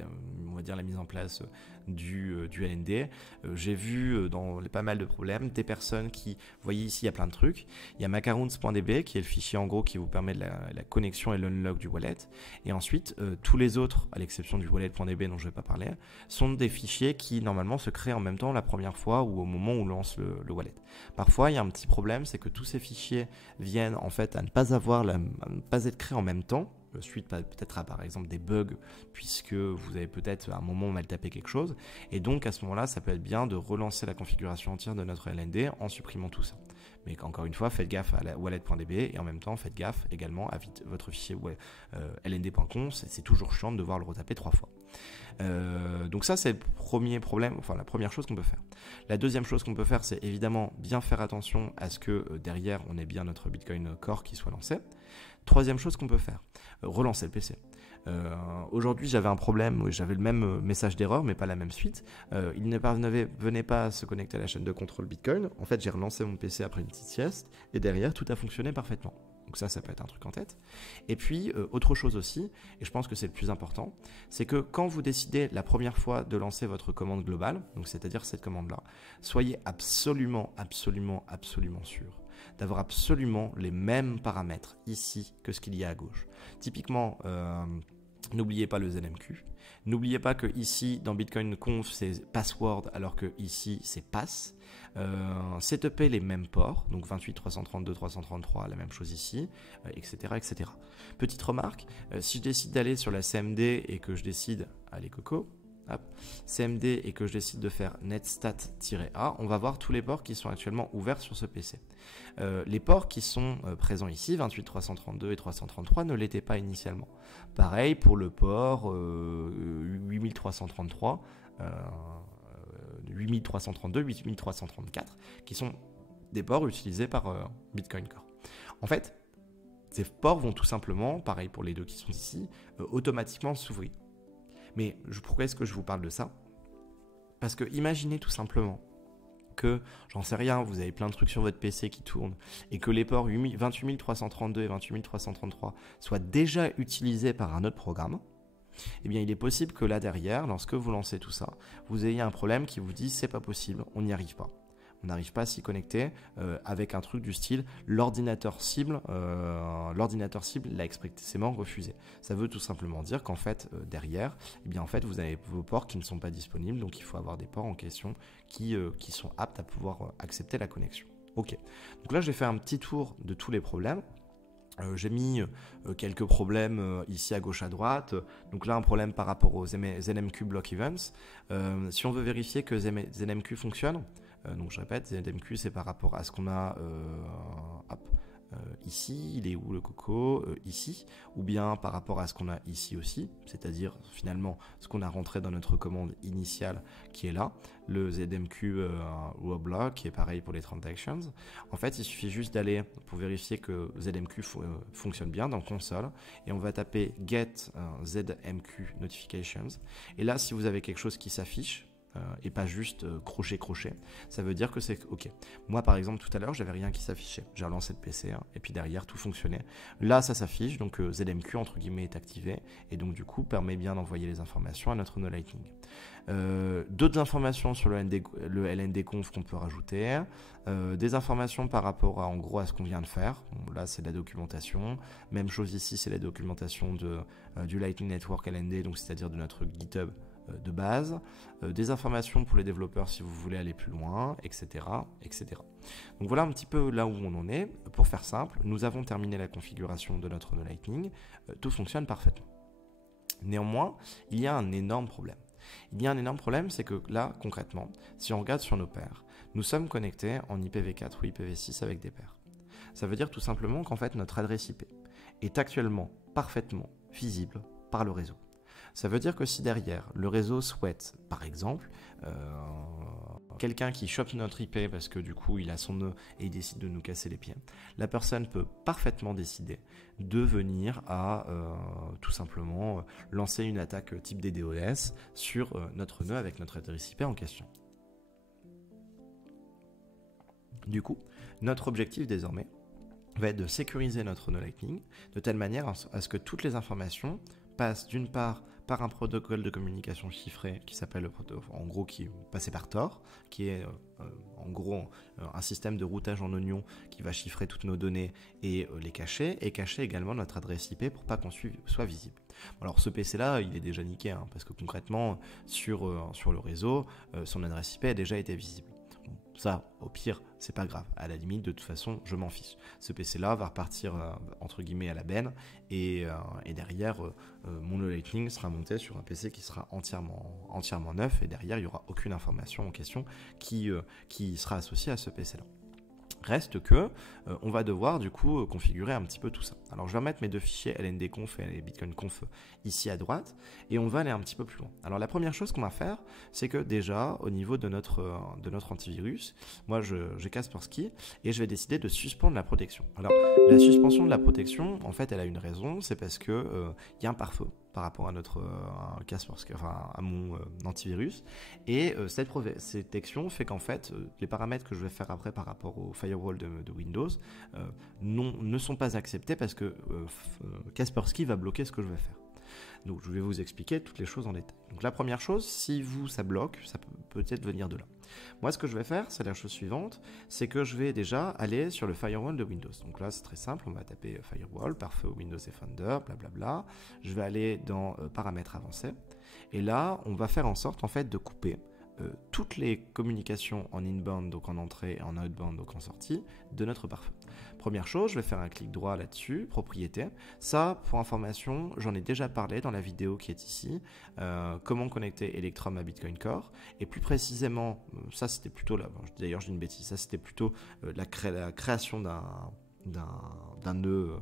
on va dire la mise en place du LND, j'ai vu dans pas mal de problèmes des personnes qui, vous voyez ici il y a plein de trucs, il y a macaroons.db qui est le fichier en gros qui vous permet de la connexion et l'unlock du wallet, et ensuite tous les autres, à l'exception du wallet.db dont je ne vais pas parler, sont des fichiers qui normalement se créent en même temps la première fois ou au moment où on lance le wallet. Parfois il y a un petit problème, c'est que tous ces fichiers viennent en fait à ne pas être créés en même temps, suite peut-être à par exemple des bugs, puisque vous avez peut-être à un moment mal tapé quelque chose, et donc à ce moment-là ça peut être bien de relancer la configuration entière de notre LND en supprimant tout ça. Mais encore une fois, faites gaffe à la wallet.db et en même temps faites gaffe également à votre fichier lnd.conf, c'est toujours chiant de devoir le retaper 3 fois. Donc ça c'est le premier problème, enfin la première chose qu'on peut faire. La deuxième chose qu'on peut faire, c'est évidemment bien faire attention à ce que derrière on ait bien notre Bitcoin Core qui soit lancé. Troisième chose qu'on peut faire, relancer le PC. Aujourd'hui j'avais un problème, j'avais le même message d'erreur mais pas la même suite. Il ne venait pas à se connecter à la chaîne de contrôle Bitcoin. En fait j'ai relancé mon PC après une petite sieste et derrière tout a fonctionné parfaitement. Donc ça peut être un truc en tête. Et puis, autre chose aussi, et je pense que c'est le plus important, c'est que quand vous décidez la première fois de lancer votre commande globale, donc c'est-à-dire cette commande-là, soyez absolument sûr d'avoir absolument les mêmes paramètres ici que ce qu'il y a à gauche. Typiquement, n'oubliez pas le ZMQ. N'oubliez pas que ici, dans Bitcoin Conf, c'est password, alors que ici, c'est pass. Setupez les mêmes ports, donc 28, 332, 333, la même chose ici, etc., etc. Petite remarque, si je décide d'aller sur la CMD et que je décide, allez coco, hop, CMD et que je décide de faire netstat-a, on va voir tous les ports qui sont actuellement ouverts sur ce PC. Les ports qui sont présents ici, 28, 332 et 333, ne l'étaient pas initialement. Pareil pour le port 8333, 8332, 8334, qui sont des ports utilisés par Bitcoin Core. En fait, ces ports vont tout simplement, pareil pour les deux qui sont ici, automatiquement s'ouvrir. Mais pourquoi est-ce que je vous parle de ça? Parce que imaginez tout simplement que, j'en sais rien, vous avez plein de trucs sur votre PC qui tournent et que les ports 28332 et 28333 soient déjà utilisés par un autre programme. Eh bien, il est possible que là derrière, lorsque vous lancez tout ça, vous ayez un problème qui vous dit c'est pas possible, on n'y arrive pas. On n'arrive pas à s'y connecter avec un truc du style l'ordinateur cible l'a expressément refusé. Ça veut tout simplement dire qu'en fait, derrière, eh bien, en fait, vous avez vos ports qui ne sont pas disponibles, donc il faut avoir des ports en question qui sont aptes à pouvoir accepter la connexion. Ok, donc là, j'ai fait un petit tour de tous les problèmes. J'ai mis quelques problèmes ici à gauche à droite. Donc là, un problème par rapport aux ZMQ Block Events. Si on veut vérifier que ZMQ fonctionne, donc je répète, ZMQ c'est par rapport à ce qu'on a ici, il est où le coco ici, ou bien par rapport à ce qu'on a ici aussi, c'est-à-dire finalement ce qu'on a rentré dans notre commande initiale qui est là, le ZMQ raw block qui est pareil pour les transactions. En fait, il suffit juste d'aller pour vérifier que ZMQ fonctionne bien dans console et on va taper get ZMQ notifications. Et là, si vous avez quelque chose qui s'affiche, et pas juste crochet, ça veut dire que c'est OK. Moi, par exemple, tout à l'heure, j'avais rien qui s'affichait. J'ai relancé le PC et puis derrière, tout fonctionnait. Là, ça s'affiche, donc ZMQ, entre guillemets, est activé et donc du coup, permet bien d'envoyer les informations à notre nœud Lightning. D'autres informations sur le LND-conf qu'on peut rajouter, des informations par rapport en gros à ce qu'on vient de faire. Bon, là, c'est de la documentation. Même chose ici, c'est la documentation du Lightning Network LND, donc c'est-à-dire de notre GitHub de base, des informations pour les développeurs si vous voulez aller plus loin, etc., etc. Donc voilà un petit peu là où on en est. Pour faire simple, nous avons terminé la configuration de notre nœud Lightning, tout fonctionne parfaitement. Néanmoins, il y a un énorme problème. Il y a un énorme problème, c'est que là, concrètement, si on regarde sur nos paires, nous sommes connectés en IPv4 ou IPv6 avec des paires. Ça veut dire tout simplement qu'en fait, notre adresse IP est actuellement parfaitement visible par le réseau. Ça veut dire que si derrière, le réseau souhaite, par exemple, quelqu'un qui chope notre IP parce que du coup, il a son nœud et il décide de nous casser les pieds, la personne peut parfaitement décider de venir à tout simplement lancer une attaque type DDoS sur notre nœud avec notre adresse IP en question. Du coup, notre objectif désormais va être de sécuriser notre nœud Lightning de telle manière à ce que toutes les informations passent d'une part par un protocole de communication chiffré qui s'appelle le protocole, en gros qui est passé par Tor, qui est en gros un système de routage en oignon qui va chiffrer toutes nos données et les cacher, et cacher également notre adresse IP pour pas qu'on soit visible. Alors ce PC là, il est déjà niqué, hein, parce que concrètement sur le réseau, son adresse IP a déjà été visible. Ça, au pire, c'est pas grave. À la limite, de toute façon, je m'en fiche. Ce PC-là va repartir, entre guillemets, à la benne. Et derrière, mon nœud Lightning sera monté sur un PC qui sera entièrement neuf. Et derrière, il n'y aura aucune information en question qui sera associée à ce PC-là. Reste que on va devoir du coup configurer un petit peu tout ça. Alors je vais mettre mes deux fichiers LND-conf et BitcoinConf ici à droite et on va aller un petit peu plus loin. Alors la première chose qu'on va faire, c'est que déjà au niveau de notre antivirus, moi j'ai Kaspersky et je vais décider de suspendre la protection. Alors la suspension de la protection, en fait, elle a une raison, c'est parce que il y a un pare-feu par rapport à notre Kaspersky, enfin à mon antivirus, et cette protection fait qu'en fait les paramètres que je vais faire après par rapport au firewall de Windows ne sont pas acceptés parce que Kaspersky va bloquer ce que je vais faire. Donc je vais vous expliquer toutes les choses en détail. Donc la première chose, si ça bloque, ça peut peut-être venir de là. Moi ce que je vais faire, c'est la chose suivante, c'est que je vais déjà aller sur le firewall de Windows. Donc là c'est très simple, on va taper firewall, pare-feu Windows Defender, blablabla. Je vais aller dans paramètres avancés. Et là, on va faire en sorte en fait de couper toutes les communications en inbound, donc en entrée, et en outbound, donc en sortie, de notre pare-feu. Première chose, je vais faire un clic droit là-dessus, propriété. Ça, pour information, j'en ai déjà parlé dans la vidéo qui est ici, comment connecter Electrum à Bitcoin Core, et plus précisément, ça c'était plutôt, d'ailleurs je dis une bêtise, ça c'était plutôt la création d'un nœud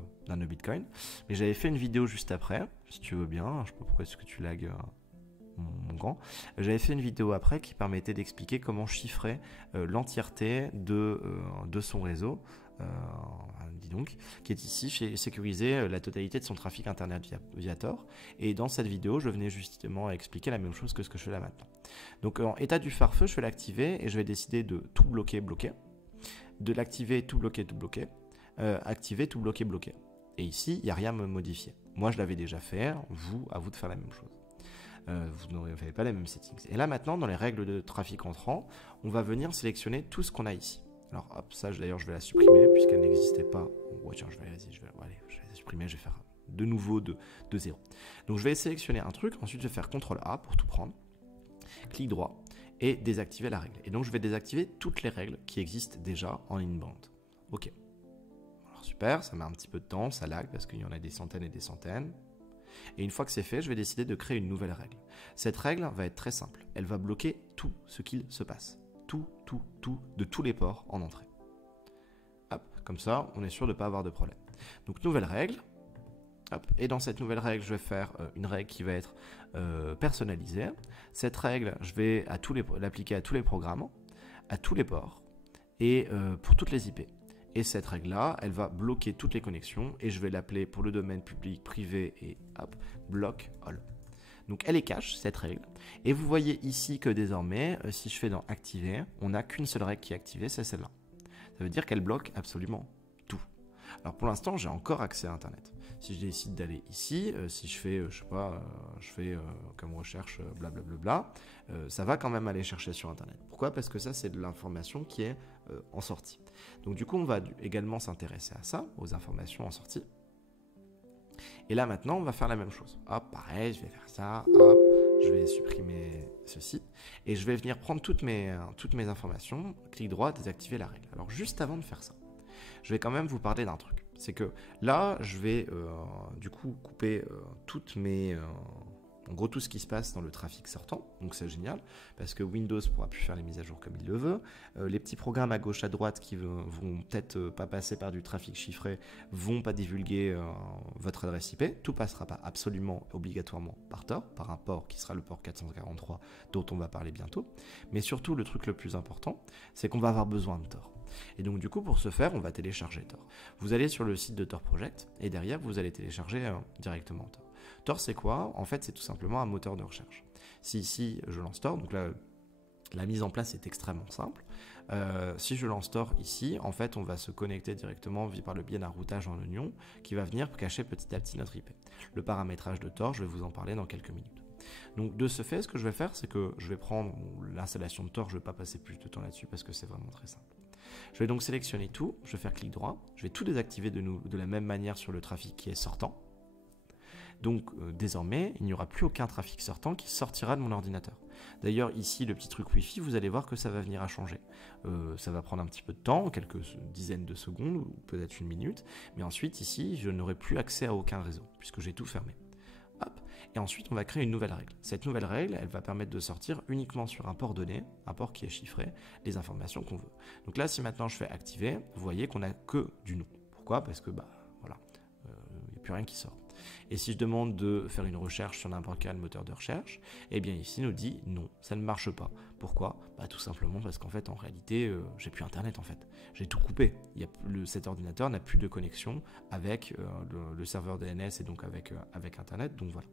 Bitcoin, mais j'avais fait une vidéo juste après, si tu veux bien, je sais pas pourquoi est-ce que tu lags mon grand. J'avais fait une vidéo après qui permettait d'expliquer comment chiffrer l'entièreté de son réseau, dis donc, qui est ici sécuriser la totalité de son trafic internet via Tor. Et dans cette vidéo, je venais justement expliquer la même chose que ce que je fais là maintenant. Donc en état du pare-feu, je vais l'activer et je vais décider de tout bloquer, de l'activer, tout bloquer, activer, tout bloquer. Et ici, il n'y a rien à me modifier. Moi, je l'avais déjà fait, à vous de faire la même chose. vous n'avez pas les mêmes settings. Et là maintenant, dans les règles de trafic entrant, on va venir sélectionner tout ce qu'on a ici. Alors hop, ça d'ailleurs je vais la supprimer puisqu'elle n'existait pas. Bon, tiens, je vais la supprimer, je vais faire de nouveau de 0. Donc je vais sélectionner un truc, ensuite je vais faire CTRL A pour tout prendre, clic droit et désactiver la règle. Et donc je vais désactiver toutes les règles qui existent déjà en inbound. Ok. Alors super, ça met un petit peu de temps, ça lag parce qu'il y en a des centaines et des centaines. Et une fois que c'est fait, je vais décider de créer une nouvelle règle. Cette règle va être très simple. Elle va bloquer tout ce qu'il se passe. Tout, de tous les ports en entrée. Hop, comme ça, on est sûr de ne pas avoir de problème. Donc, nouvelle règle. Hop, et dans cette nouvelle règle, je vais faire une règle qui va être personnalisée. Cette règle, je vais l'appliquer à tous les programmes, à tous les ports, et pour toutes les IP. Et cette règle-là, elle va bloquer toutes les connexions, et je vais l'appeler pour le domaine public, privé, et hop, block all. Donc elle est cache, cette règle. Et vous voyez ici que désormais, si je fais dans activer, on n'a qu'une seule règle qui est activée, c'est celle-là. Ça veut dire qu'elle bloque absolument tout. Alors pour l'instant, j'ai encore accès à Internet. Si je décide d'aller ici, si je fais, je sais pas, je fais comme recherche, blablabla, ça va quand même aller chercher sur Internet. Pourquoi ? Parce que ça, c'est de l'information qui est en sortie. Donc du coup, on va également s'intéresser à ça, aux informations en sortie. Et là maintenant, on va faire la même chose. Hop, pareil, je vais faire ça, hop, je vais supprimer ceci. Et je vais venir prendre toutes mes informations, clic droit, désactiver la règle. Alors juste avant de faire ça, je vais quand même vous parler d'un truc. C'est que là, je vais du coup couper en gros tout ce qui se passe dans le trafic sortant, donc c'est génial, parce que Windows ne pourra plus faire les mises à jour comme il le veut. Les petits programmes à gauche, à droite qui vont peut-être pas passer par du trafic chiffré, vont pas divulguer votre adresse IP. Tout passera pas absolument, obligatoirement par Tor, par un port qui sera le port 443 dont on va parler bientôt. Mais surtout, le truc le plus important, c'est qu'on va avoir besoin de Tor. Et donc du coup, pour ce faire, on va télécharger Tor. Vous allez sur le site de Tor Project, et derrière, vous allez télécharger directement Tor. Tor, c'est quoi ? En fait, c'est tout simplement un moteur de recherche. Si ici, je lance Tor, donc là, la mise en place est extrêmement simple. Si je lance Tor ici, en fait, on va se connecter directement par le biais d'un routage en oignon qui va venir cacher petit à petit notre IP. Le paramétrage de Tor, je vais vous en parler dans quelques minutes. Donc de ce fait, ce que je vais faire, c'est que je vais prendre l'installation de Tor, je ne vais pas passer plus de temps là-dessus parce que c'est vraiment très simple. Je vais donc sélectionner tout, je vais faire clic droit, je vais tout désactiver de la même manière sur le trafic qui est sortant. Donc désormais, il n'y aura plus aucun trafic sortant qui sortira de mon ordinateur. D'ailleurs, ici, le petit truc Wi-Fi, vous allez voir que ça va venir à changer. Ça va prendre un petit peu de temps, quelques dizaines de secondes, ou peut-être une minute. Mais ensuite, ici, je n'aurai plus accès à aucun réseau, puisque j'ai tout fermé. Hop. Et ensuite, on va créer une nouvelle règle. Cette nouvelle règle, elle va permettre de sortir uniquement sur un port donné, un port qui est chiffré, les informations qu'on veut. Donc là, si maintenant je fais activer, vous voyez qu'on n'a que du non. Pourquoi ? Parce que, voilà, il n'y a plus rien qui sort. Et si je demande de faire une recherche sur n'importe quel moteur de recherche, eh bien ici il nous dit non, ça ne marche pas. Pourquoi ? Tout simplement parce qu'en fait, en réalité, j'ai plus Internet en fait. J'ai tout coupé. Cet ordinateur n'a plus de connexion avec le serveur DNS et donc avec Internet. Donc voilà.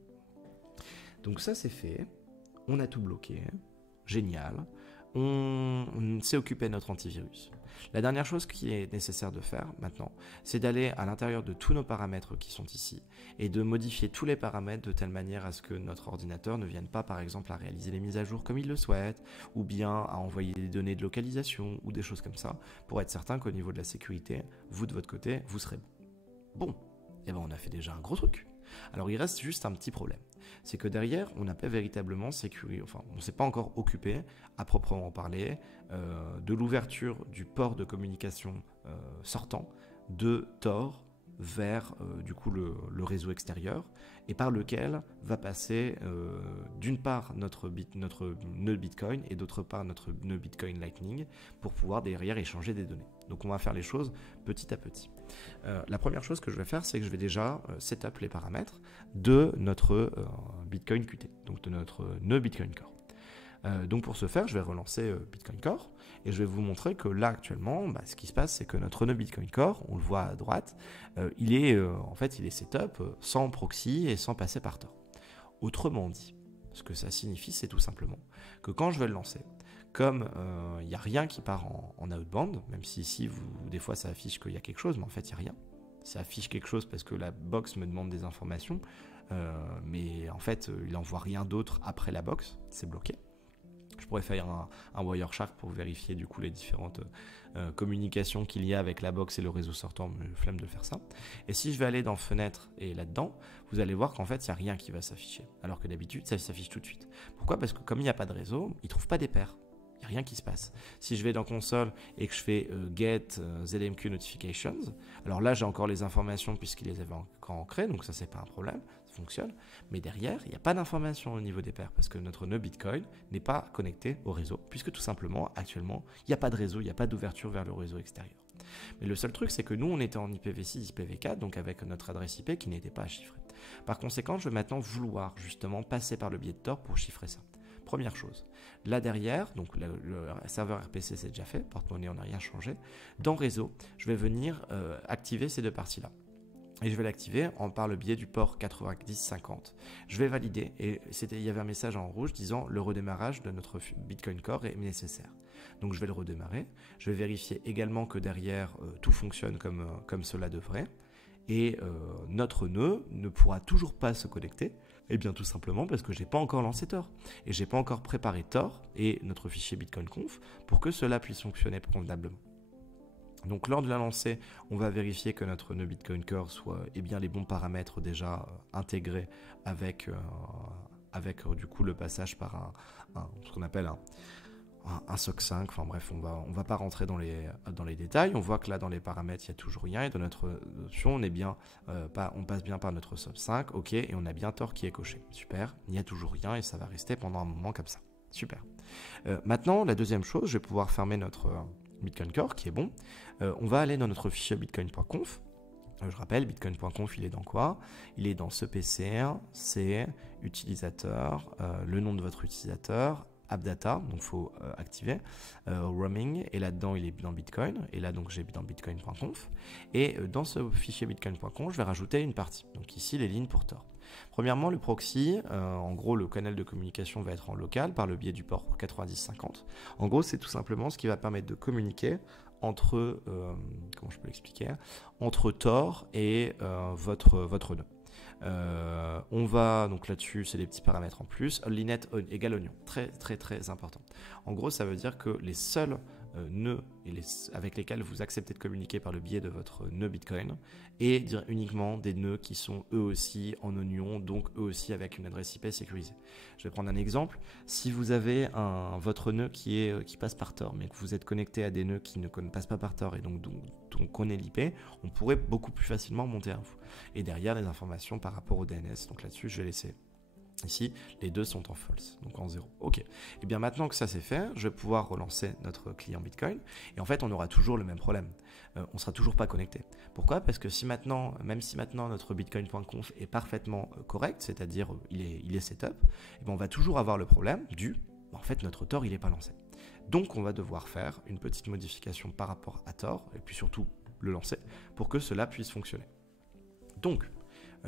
Donc ça c'est fait. On a tout bloqué. Génial. On s'est occupé de notre antivirus. La dernière chose qui est nécessaire de faire maintenant, c'est d'aller à l'intérieur de tous nos paramètres qui sont ici et de modifier tous les paramètres de telle manière à ce que notre ordinateur ne vienne pas par exemple à réaliser les mises à jour comme il le souhaite ou bien à envoyer des données de localisation ou des choses comme ça pour être certain qu'au niveau de la sécurité, vous de votre côté, vous serez bon. Bon, et on a fait déjà un gros truc. Alors il reste juste un petit problème, c'est que derrière on n'a pas véritablement on ne s'est pas encore occupé à proprement parler de l'ouverture du port de communication sortant de Tor vers du coup le réseau extérieur et par lequel va passer d'une part notre nœud Bitcoin et d'autre part notre nœud Bitcoin Lightning pour pouvoir derrière échanger des données. Donc on va faire les choses petit à petit. La première chose que je vais faire, c'est que je vais déjà setup les paramètres de notre Bitcoin Qt, donc de notre nœud Bitcoin Core. Donc pour ce faire, je vais relancer Bitcoin Core et je vais vous montrer que là actuellement, ce qui se passe, c'est que notre nœud Bitcoin Core, on le voit à droite, il est setup sans proxy et sans passer par Tor. Autrement dit, ce que ça signifie, c'est tout simplement que quand je vais le lancer, comme il n'y a rien qui part en outbound, même si ici, des fois, ça affiche qu'il y a quelque chose, mais en fait, il n'y a rien. Ça affiche quelque chose parce que la box me demande des informations. mais en fait, il n'envoie rien d'autre après la box, c'est bloqué. Je pourrais faire un Wireshark pour vérifier du coup les différentes communications qu'il y a avec la box et le réseau sortant, mais flemme de faire ça. Et si je vais aller dans fenêtre et là-dedans, vous allez voir qu'en fait, il n'y a rien qui va s'afficher. Alors que d'habitude, ça s'affiche tout de suite. Pourquoi ? Parce que comme il n'y a pas de réseau, il ne trouve pas des paires. Il n'y a rien qui se passe. Si je vais dans console et que je fais get ZMQ notifications, alors là, j'ai encore les informations puisqu'il les avait encore ancrées, donc ça, c'est pas un problème. Fonctionne, mais derrière, il n'y a pas d'information au niveau des paires parce que notre nœud Bitcoin n'est pas connecté au réseau, puisque tout simplement, actuellement, il n'y a pas de réseau, il n'y a pas d'ouverture vers le réseau extérieur. Mais le seul truc, c'est que nous, on était en IPv6, IPv4, donc avec notre adresse IP qui n'était pas chiffrée. Par conséquent, je vais maintenant vouloir justement passer par le biais de Tor pour chiffrer ça. Première chose. Là derrière, donc le serveur RPC c'est déjà fait, porte-monnaie on n'a rien changé. Dans réseau, je vais venir activer ces deux parties-là. Et je vais l'activer par le biais du port 9050. Je vais valider et il y avait un message en rouge disant le redémarrage de notre Bitcoin Core est nécessaire. Donc je vais le redémarrer. Je vais vérifier également que derrière tout fonctionne comme cela devrait. Et notre nœud ne pourra toujours pas se connecter. Et bien tout simplement parce que je n'ai pas encore lancé Tor. Et je n'ai pas encore préparé Tor et notre fichier Bitcoin Conf pour que cela puisse fonctionner convenablement. Donc lors de la lancée, on va vérifier que notre nœud Bitcoin Core soit bien les bons paramètres déjà intégrés avec du coup le passage par ce qu'on appelle un SOC 5. Enfin bref, on va pas rentrer dans les détails. On voit que là dans les paramètres, il n'y a toujours rien et dans notre option, on passe bien par notre SOC 5. Ok, et on a bien Tor qui est coché. Super, il n'y a toujours rien et ça va rester pendant un moment comme ça. Super. Maintenant, la deuxième chose, je vais pouvoir fermer notre Bitcoin Core qui est bon. On va aller dans notre fichier bitcoin.conf. Je rappelle, bitcoin.conf, il est dans quoi ? Il est dans ce PC, c'est utilisateur, le nom de votre utilisateur, AppData, donc il faut activer, roaming, et là-dedans il est dans Bitcoin, et là donc j'ai dans bitcoin.conf, et dans ce fichier bitcoin.conf, je vais rajouter une partie, donc ici les lignes pour Tor. Premièrement, le proxy, en gros le canal de communication va être en local par le biais du port 9050. En gros, c'est tout simplement ce qui va permettre de communiquer entre, comment je peux l'expliquer, entre Tor et votre nœud. On va, donc là-dessus, c'est des petits paramètres en plus. Onlynet égale oignon, très très très important. En gros, ça veut dire que les seuls nœuds avec lesquels vous acceptez de communiquer par le biais de votre nœud Bitcoin et uniquement des nœuds qui sont eux aussi en oignon, donc eux aussi avec une adresse IP sécurisée. Je vais prendre un exemple. Si vous avez votre nœud qui passe par Tor, mais que vous êtes connecté à des nœuds qui ne passent pas par Tor et donc on connaît l'IP, on pourrait beaucoup plus facilement monter à vous. Et derrière, les informations par rapport au DNS. Donc là-dessus, je vais laisser. Ici, les deux sont en false, donc en 0. Ok. Et bien maintenant que ça c'est fait, je vais pouvoir relancer notre client Bitcoin. Et en fait, on aura toujours le même problème. On ne sera toujours pas connecté. Pourquoi ? Parce que même si maintenant notre bitcoin.conf est parfaitement correct, c'est-à-dire il est setup, et bien on va toujours avoir le problème en fait notre Tor il n'est pas lancé. Donc on va devoir faire une petite modification par rapport à Tor, et puis surtout le lancer, pour que cela puisse fonctionner. Donc,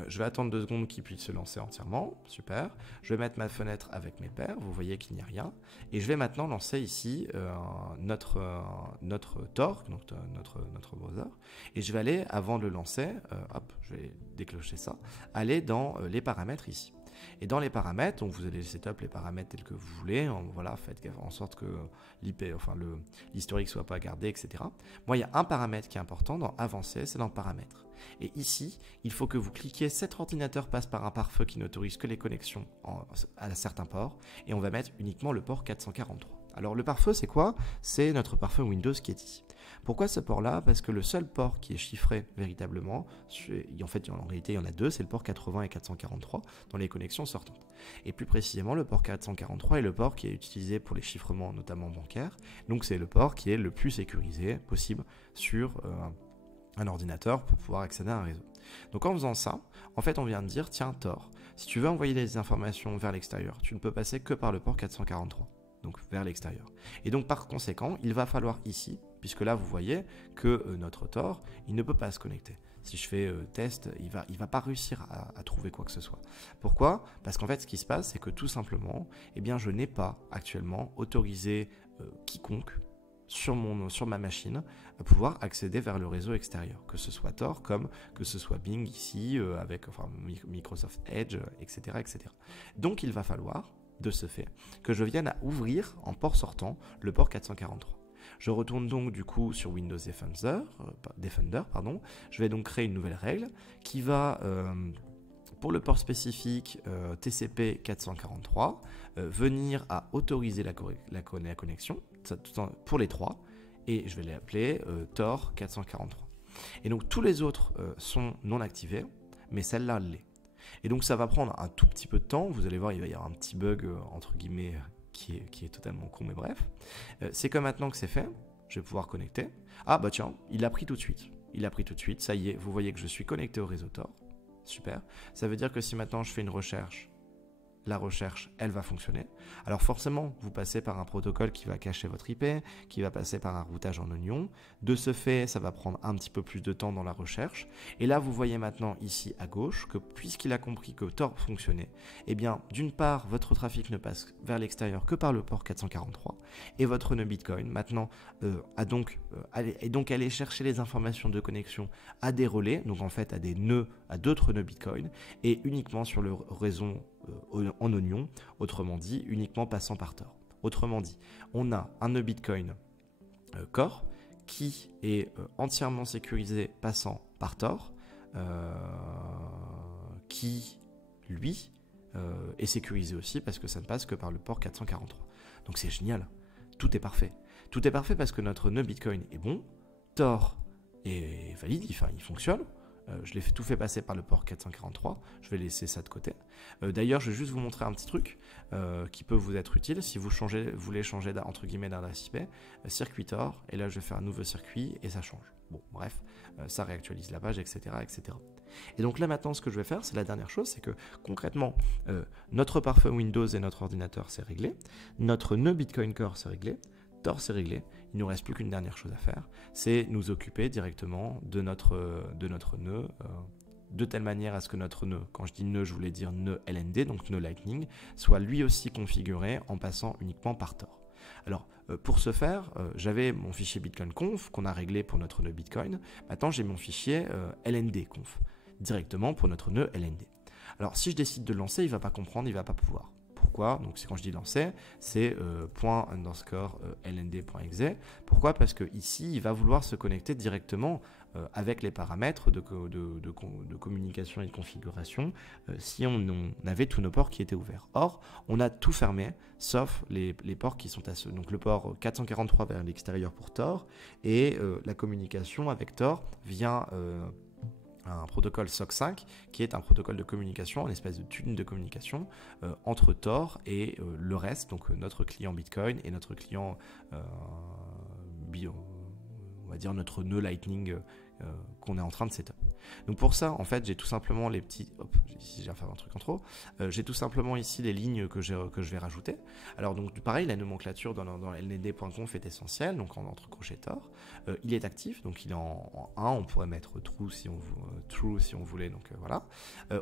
je vais attendre 2 secondes qu'il puisse se lancer entièrement, super. Je vais mettre ma fenêtre avec mes paires, vous voyez qu'il n'y a rien. Et je vais maintenant lancer ici notre Tor, donc notre browser. Et je vais aller, avant de le lancer, je vais déclencher ça, aller dans les paramètres ici. Et dans les paramètres, donc vous allez setup les paramètres tels que vous voulez, voilà, faites en sorte que l'IP, enfin l'historique soit pas gardé, etc. Moi, il y a un paramètre qui est important dans avancer, c'est dans paramètres. Et ici, il faut que vous cliquiez, cet ordinateur passe par un pare-feu qui n'autorise que les connexions à certains ports, et on va mettre uniquement le port 443. Alors le pare-feu, c'est quoi ? C'est notre pare-feu Windows qui est ici. Pourquoi ce port-là ? Parce que le seul port qui est chiffré véritablement, en fait en réalité il y en a deux, c'est le port 80 et 443 dans les connexions sortantes. Et plus précisément, le port 443 est le port qui est utilisé pour les chiffrements notamment bancaires, donc c'est le port qui est le plus sécurisé possible sur un ordinateur pour pouvoir accéder à un réseau. Donc en faisant ça, en fait on vient de dire, tiens Tor, si tu veux envoyer des informations vers l'extérieur, tu ne peux passer que par le port 443. Donc vers l'extérieur. Et donc par conséquent, il va falloir ici, puisque là vous voyez que notre Tor, il ne peut pas se connecter. Si je fais test, il va pas réussir à trouver quoi que ce soit. Pourquoi ? Parce qu'en fait, ce qui se passe, c'est que tout simplement, je n'ai pas actuellement autorisé quiconque sur ma machine à pouvoir accéder vers le réseau extérieur, que ce soit Tor comme que ce soit Bing ici, avec Microsoft Edge, etc., etc. Donc il va falloir, de ce fait, que je vienne à ouvrir en port sortant le port 443. Je retourne donc du coup sur Windows Defender, je vais donc créer une nouvelle règle qui va, pour le port spécifique TCP 443, venir à autoriser la connexion pour les trois, et je vais l'appeler Tor 443. Et donc tous les autres sont non activés, mais celle-là l'est. Et donc ça va prendre un tout petit peu de temps, vous allez voir, il va y avoir un petit bug entre guillemets qui est totalement con, mais bref. C'est que maintenant que c'est fait, je vais pouvoir connecter. Ah bah tiens, il a pris tout de suite. Ça y est, vous voyez que je suis connecté au réseau Tor. Super. Ça veut dire que si maintenant je fais une recherche, la recherche, elle va fonctionner. Alors forcément, vous passez par un protocole qui va cacher votre IP, qui va passer par un routage en oignon. De ce fait, ça va prendre un petit peu plus de temps dans la recherche. Et là, vous voyez maintenant ici à gauche que puisqu'il a compris que Tor fonctionnait, eh bien, d'une part, votre trafic ne passe vers l'extérieur que par le port 443 et votre nœud Bitcoin maintenant est donc allé chercher les informations de connexion à des relais, donc en fait à des nœuds, à d'autres nœuds Bitcoin et uniquement sur le réseau en oignon, autrement dit, uniquement passant par Tor. Autrement dit, on a un nœud Bitcoin Core qui est entièrement sécurisé passant par Tor, qui, lui, est sécurisé aussi parce que ça ne passe que par le port 443. Donc c'est génial, tout est parfait. Tout est parfait parce que notre nœud Bitcoin est bon, Tor est valide, il fonctionne. Je l'ai tout fait passer par le port 443, je vais laisser ça de côté. D'ailleurs, je vais juste vous montrer un petit truc qui peut vous être utile si vous voulez changer entre guillemets d'adresse IP, circuit Tor, et là je vais faire un nouveau circuit et ça change. Bon, bref, ça réactualise la page, etc., etc. Et donc là maintenant, ce que je vais faire, c'est la dernière chose, c'est que concrètement, notre pare-feu Windows et notre ordinateur, c'est réglé, notre nœud Bitcoin Core, c'est réglé, Tor, c'est réglé. Il ne nous reste plus qu'une dernière chose à faire, c'est nous occuper directement de notre nœud, de telle manière à ce que notre nœud, quand je dis nœud, je voulais dire nœud LND, donc nœud Lightning, soit lui aussi configuré en passant uniquement par Tor. Alors, pour ce faire, j'avais mon fichier Bitcoin conf qu'on a réglé pour notre nœud Bitcoin. Maintenant, j'ai mon fichier LND conf, directement pour notre nœud LND. Alors, si je décide de le lancer, il ne va pas comprendre, il ne va pas pouvoir. Pourquoi? Donc c'est quand je dis lancer, c'est ._lnd.exe. Pourquoi? Parce que ici, il va vouloir se connecter directement avec les paramètres de communication et de configuration si on avait tous nos ports qui étaient ouverts. Or, on a tout fermé, sauf les ports qui sont donc le port 443 vers l'extérieur pour Tor et la communication avec Tor via un protocole SOC5 qui est un protocole de communication, une espèce de tunnel de communication entre Tor et le reste, donc notre client Bitcoin et notre client on va dire notre nœud Lightning qu'on est en train de setup. Donc pour ça, en fait, j'ai tout simplement les petits... Hop, ici j'ai fait un truc en trop. J'ai tout simplement ici les lignes que je vais rajouter. Alors donc pareil, la nomenclature dans lnd.conf est essentielle, donc entre crochets Tor. Il est actif, donc il est en 1, on pourrait mettre true si on voulait, donc voilà.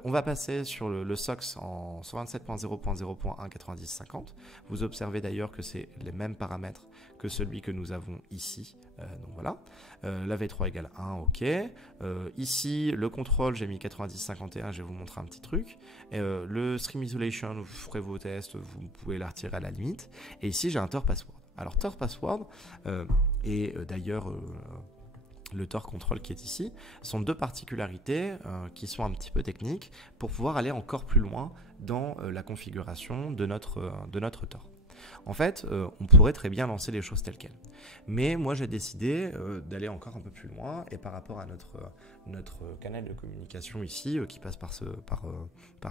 On va passer sur le SOX en 127.0.0.1.90.50. Vous observez d'ailleurs que c'est les mêmes paramètres que celui que nous avons ici. Donc voilà. La V3 égale 1, ok. Ici, le contrôle, j'ai mis 90.51, je vais vous montrer un petit truc. Le stream isolation, vous ferez vos tests, vous pouvez la retirer à la limite. Et ici, j'ai un Tor password. Alors, Tor password, et d'ailleurs... le Tor control qui est ici, sont deux particularités qui sont un petit peu techniques pour pouvoir aller encore plus loin dans la configuration de notre Tor. En fait, on pourrait très bien lancer les choses telles quelles. Mais moi, j'ai décidé d'aller encore un peu plus loin et par rapport à notre canal de communication ici, qui passe par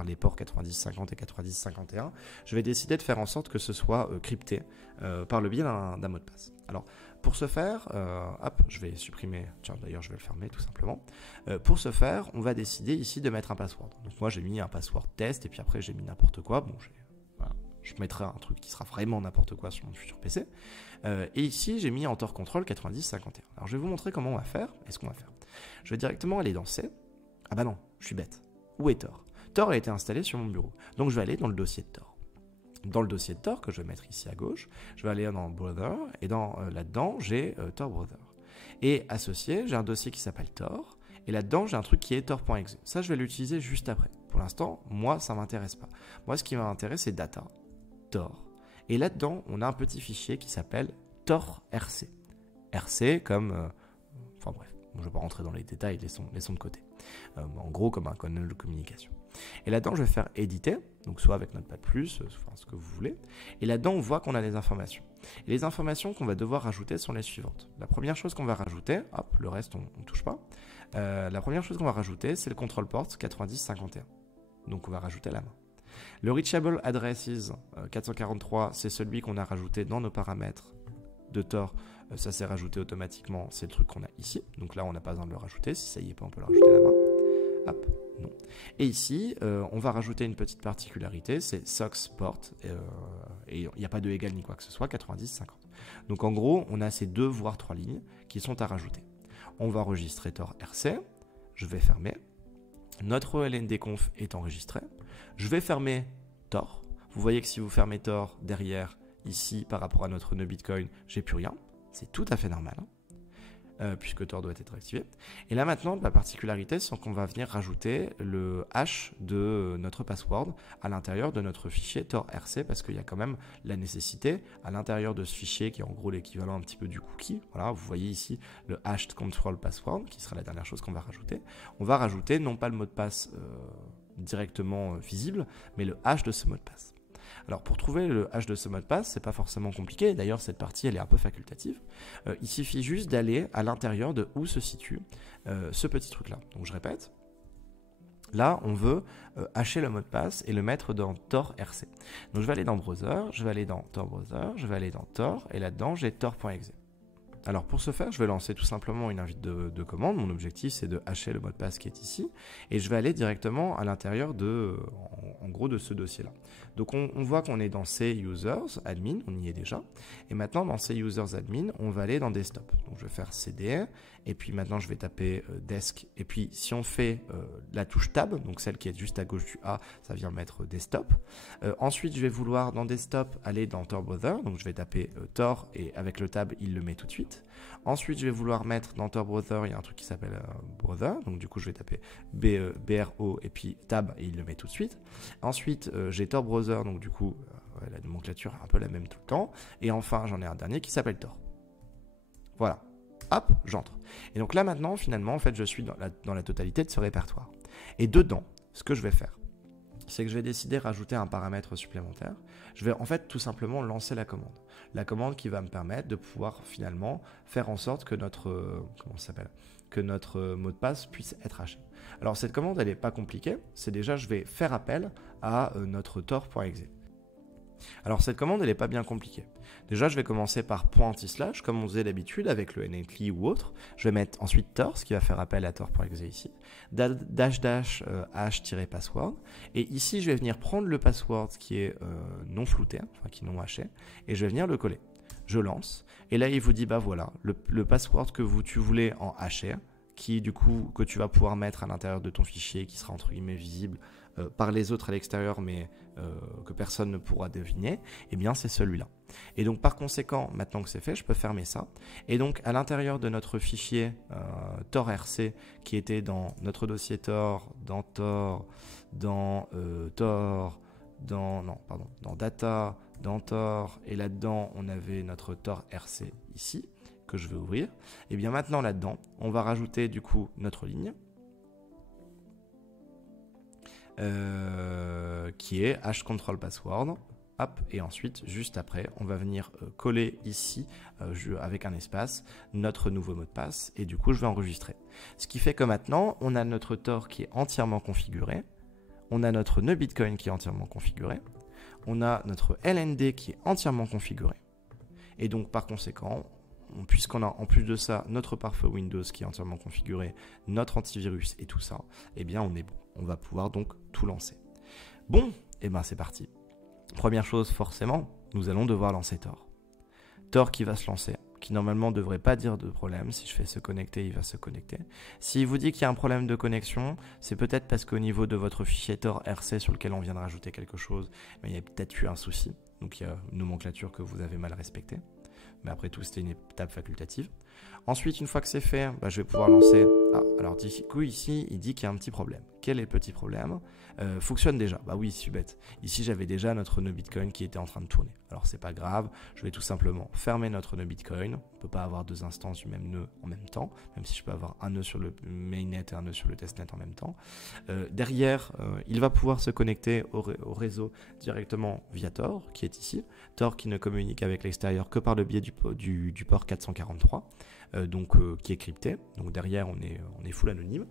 les ports 90.50 et 90.51, je vais décider de faire en sorte que ce soit crypté par le biais d'un mot de passe. Alors, pour ce faire, hop, je vais supprimer, tiens d'ailleurs je vais le fermer tout simplement. Pour ce faire, on va décider ici de mettre un password. Donc moi j'ai mis un password test et puis après j'ai mis n'importe quoi. Bon, voilà, je mettrai un truc qui sera vraiment n'importe quoi sur mon futur PC. Et ici j'ai mis en Tor control 90.51. Alors je vais vous montrer comment on va faire et ce qu'on va faire. Je vais directement aller dans C. Ah bah non, je suis bête. Où est Tor? Tor a été installé sur mon bureau. Donc je vais aller dans le dossier de Tor. Dans le dossier de Tor, que je vais mettre ici à gauche, je vais aller dans Brother, et là-dedans, j'ai Tor Brother. Et associé, j'ai un dossier qui s'appelle Tor, et là-dedans, j'ai un truc qui est Tor.exe. Ça, je vais l'utiliser juste après. Pour l'instant, moi, ça ne m'intéresse pas. Moi, ce qui m'intéresse, c'est data, Tor. Et là-dedans, on a un petit fichier qui s'appelle Tor.rc. RC comme... enfin bref, je ne vais pas rentrer dans les détails, laissons de côté. En gros, comme un canal de communication. Et là-dedans, je vais faire éditer, donc soit avec Notepad+, enfin ce que vous voulez. Et là-dedans, on voit qu'on a des informations. Et les informations qu'on va devoir rajouter sont les suivantes. La première chose qu'on va rajouter, hop, le reste, on ne touche pas. La première chose qu'on va rajouter, c'est le control port 9051. Donc, on va rajouter à la main. Le reachable addresses 443, c'est celui qu'on a rajouté dans nos paramètres de Tor. Ça s'est rajouté automatiquement, c'est le truc qu'on a ici. Donc là, on n'a pas besoin de le rajouter. Si ça y est pas, on peut le rajouter à la main. Hop, non. Et ici, on va rajouter une petite particularité, c'est SOX port, et il n'y a pas de égal ni quoi que ce soit, 90-50. Donc en gros, on a ces 2 voire 3 lignes qui sont à rajouter. On va enregistrer Tor RC, je vais fermer. Notre LNDconf est enregistré. Je vais fermer Tor. Vous voyez que si vous fermez Tor derrière, ici, par rapport à notre nœud Bitcoin, j'ai plus rien. C'est tout à fait normal. Puisque Tor doit être activé. Et là maintenant, la particularité, c'est qu'on va venir rajouter le hash de notre password à l'intérieur de notre fichier Tor.rc, parce qu'il y a quand même la nécessité à l'intérieur de ce fichier, qui est en gros l'équivalent un petit peu du cookie. Voilà, vous voyez ici le hashed control password, qui sera la dernière chose qu'on va rajouter. On va rajouter non pas le mot de passe directement visible, mais le hash de ce mot de passe. Alors pour trouver le hash de ce mot de passe, c'est pas forcément compliqué. D'ailleurs, cette partie, elle est un peu facultative. Il suffit juste d'aller à l'intérieur de où se situe ce petit truc-là. Donc je répète. Là, on veut hasher le mot de passe et le mettre dans Tor.rc. Donc je vais aller dans Browser, je vais aller dans Tor Browser, je vais aller dans Tor, et là-dedans, j'ai Tor.exe. Alors pour ce faire, je vais lancer tout simplement une invite de commande. Mon objectif, c'est de hasher le mot de passe qui est ici. Et je vais aller directement à l'intérieur en gros de ce dossier-là. Donc on voit qu'on est dans ces users admin, on y est déjà. Et maintenant, dans ces users admin, on va aller dans desktop. Donc je vais faire cd, et puis maintenant je vais taper desk. Et puis si on fait la touche tab, donc celle qui est juste à gauche du A, ça vient mettre desktop. Ensuite, je vais vouloir dans desktop aller dans Tor Browser. Donc je vais taper Tor, et avec le tab, il le met tout de suite. Ensuite, je vais vouloir mettre dans Tor Browser, il y a un truc qui s'appelle Browser. Donc du coup, je vais taper BRO et puis tab, et il le met tout de suite. Ensuite, j'ai Tor Browser, donc du coup, la nomenclature est un peu la même tout le temps. Et enfin, j'en ai un dernier qui s'appelle Tor. Voilà. Hop, j'entre. Et donc là maintenant, finalement, en fait, je suis dans la totalité de ce répertoire. Et dedans, ce que je vais faire, c'est que je vais décider de rajouter un paramètre supplémentaire. Je vais en fait tout simplement lancer la commande. La commande qui va me permettre de pouvoir finalement faire en sorte que notre mot de passe puisse être haché. Alors cette commande, elle n'est pas compliquée. C'est déjà, je vais faire appel à notre Tor.exe. Alors cette commande, elle n'est pas bien compliquée. Déjà, je vais commencer par ./, comme on faisait d'habitude avec le NLTLY ou autre. Je vais mettre ensuite Tor, ce qui va faire appel à Tor.exe ici. --hash-password. Et ici, je vais venir prendre le password qui est non flouté, enfin qui est non haché, et je vais venir le coller. Je lance, et là, il vous dit, bah voilà, le password que tu voulais en haché, qui du coup, que tu vas pouvoir mettre à l'intérieur de ton fichier, qui sera entre guillemets visible par les autres à l'extérieur, mais que personne ne pourra deviner, eh bien c'est celui-là. Et donc par conséquent, maintenant que c'est fait, je peux fermer ça. Et donc à l'intérieur de notre fichier Tor.rc, qui était dans notre dossier Tor, dans Tor, dans Data, dans Tor, et là-dedans on avait notre Tor.rc ici, que je vais ouvrir. Et bien maintenant là-dedans, on va rajouter du coup notre ligne, qui est hash control password. Hop, et ensuite, juste après, on va venir coller ici, avec un espace, notre nouveau mot de passe, et du coup, je vais enregistrer. Ce qui fait que maintenant, on a notre Tor qui est entièrement configuré, on a notre nœud Bitcoin qui est entièrement configuré, on a notre LND qui est entièrement configuré, et donc par conséquent, puisqu'on a en plus de ça notre pare-feu Windows qui est entièrement configuré, notre antivirus et tout ça, eh bien on est bon. On va pouvoir donc tout lancer. Bon, et ben c'est parti. Première chose, forcément, nous allons devoir lancer Tor. Tor qui va se lancer qui normalement ne devrait pas dire de problème. Si je fais se connecter, il va se connecter. S'il vous dit qu'il y a un problème de connexion, c'est peut-être parce qu'au niveau de votre fichier Tor RC sur lequel on vient de rajouter quelque chose, il y a peut-être eu un souci. Donc il y a une nomenclature que vous avez mal respectée. Mais après tout, c'était une étape facultative. Ensuite, une fois que c'est fait, je vais pouvoir lancer... Ah, alors du coup, ici, il dit qu'il y a un petit problème. Quel est le petit problème? Fonctionne déjà. Bah oui, c'est bête. Ici, j'avais déjà notre nœud Bitcoin qui était en train de tourner. Alors, c'est pas grave. Je vais tout simplement fermer notre nœud Bitcoin. On peut pas avoir deux instances du même nœud en même temps, même si je peux avoir un nœud sur le mainnet et un nœud sur le testnet en même temps. Derrière, il va pouvoir se connecter au réseau directement via Tor, qui est ici. Tor qui ne communique avec l'extérieur que par le biais du port 443. Qui est crypté. Donc derrière, on est full anonyme.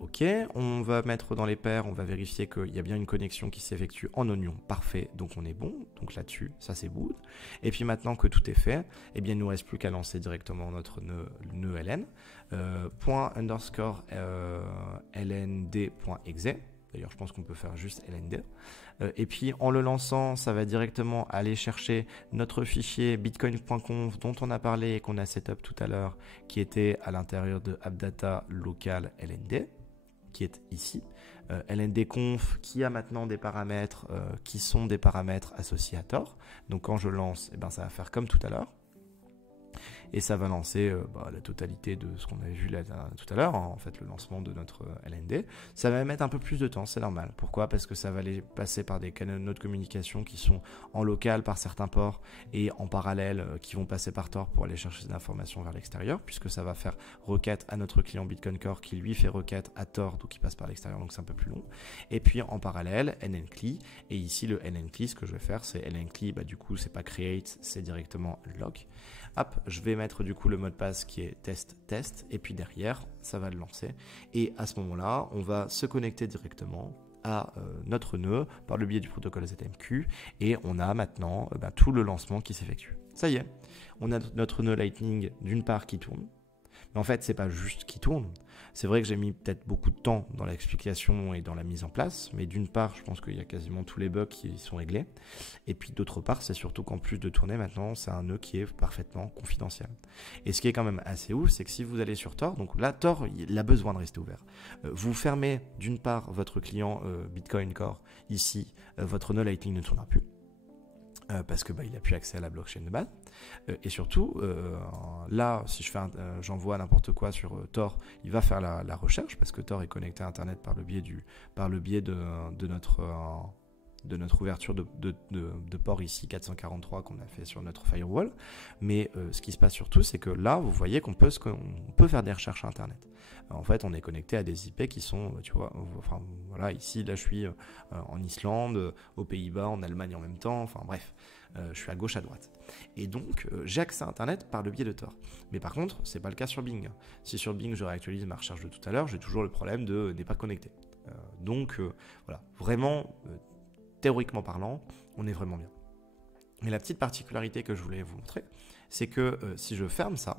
Ok, on va mettre dans les paires, on va vérifier qu'il y a bien une connexion qui s'effectue en oignon. Parfait, donc on est bon. Donc là-dessus, ça c'est boot. Et puis maintenant que tout est fait, eh bien, il ne nous reste plus qu'à lancer directement notre nœud LN. ._lnd.exe. D'ailleurs, je pense qu'on peut faire juste LND. Et puis, en le lançant, ça va directement aller chercher notre fichier bitcoin.conf dont on a parlé et qu'on a setup tout à l'heure, qui était à l'intérieur de AppData local LND, qui est ici. LND-conf qui a maintenant des paramètres qui sont des paramètres associés à Tor. Donc, quand je lance, ça va faire comme tout à l'heure. Et ça va lancer la totalité de ce qu'on avait vu là, tout à l'heure, en fait le lancement de notre LND. Ça va mettre un peu plus de temps, c'est normal. Pourquoi? Parce que ça va aller passer par des canaux de communication qui sont en local par certains ports et en parallèle qui vont passer par Tor pour aller chercher des informations vers l'extérieur, puisque ça va faire requête à notre client Bitcoin Core qui lui fait requête à Tor, donc qui passe par l'extérieur, donc c'est un peu plus long. Et puis en parallèle, NNCLI. Et ici le NNCLI, ce que je vais faire, c'est NNCLI, du coup c'est pas create, c'est directement lock. Hop, je vais mettre du coup le mot de passe qui est test, et puis derrière, ça va le lancer. Et à ce moment-là, on va se connecter directement à notre nœud par le biais du protocole ZMQ, et on a maintenant tout le lancement qui s'effectue. Ça y est, on a notre nœud Lightning d'une part qui tourne, mais en fait, c'est pas juste qui tourne. C'est vrai que j'ai mis peut-être beaucoup de temps dans l'explication et dans la mise en place, mais d'une part, je pense qu'il y a quasiment tous les bugs qui sont réglés. Et puis d'autre part, c'est surtout qu'en plus de tourner maintenant, c'est un nœud qui est parfaitement confidentiel. Et ce qui est quand même assez ouf, c'est que si vous allez sur Tor, donc là, Tor, il a besoin de rester ouvert. Vous fermez d'une part votre client Bitcoin Core, ici, votre nœud Lightning ne tournera plus. Parce que il n'a plus accès à la blockchain de base. Et surtout, là, si j'envoie n'importe quoi sur Tor, il va faire la recherche parce que Tor est connecté à Internet par le biais de notre ouverture de port ici 443 qu'on a fait sur notre firewall. Mais ce qui se passe surtout, c'est que là, vous voyez qu'on peut faire des recherches à Internet. En fait, on est connecté à des IP qui sont, tu vois, enfin voilà, ici, là, je suis en Islande, aux Pays-Bas, en Allemagne en même temps, enfin bref, je suis à gauche, à droite. Et donc, j'ai accès à Internet par le biais de Tor. Mais par contre, c'est pas le cas sur Bing. Si sur Bing, je réactualise ma recherche de tout à l'heure, j'ai toujours le problème de n'est pas connecté. Voilà, vraiment, théoriquement parlant, on est vraiment bien. Mais la petite particularité que je voulais vous montrer, c'est que si je ferme ça,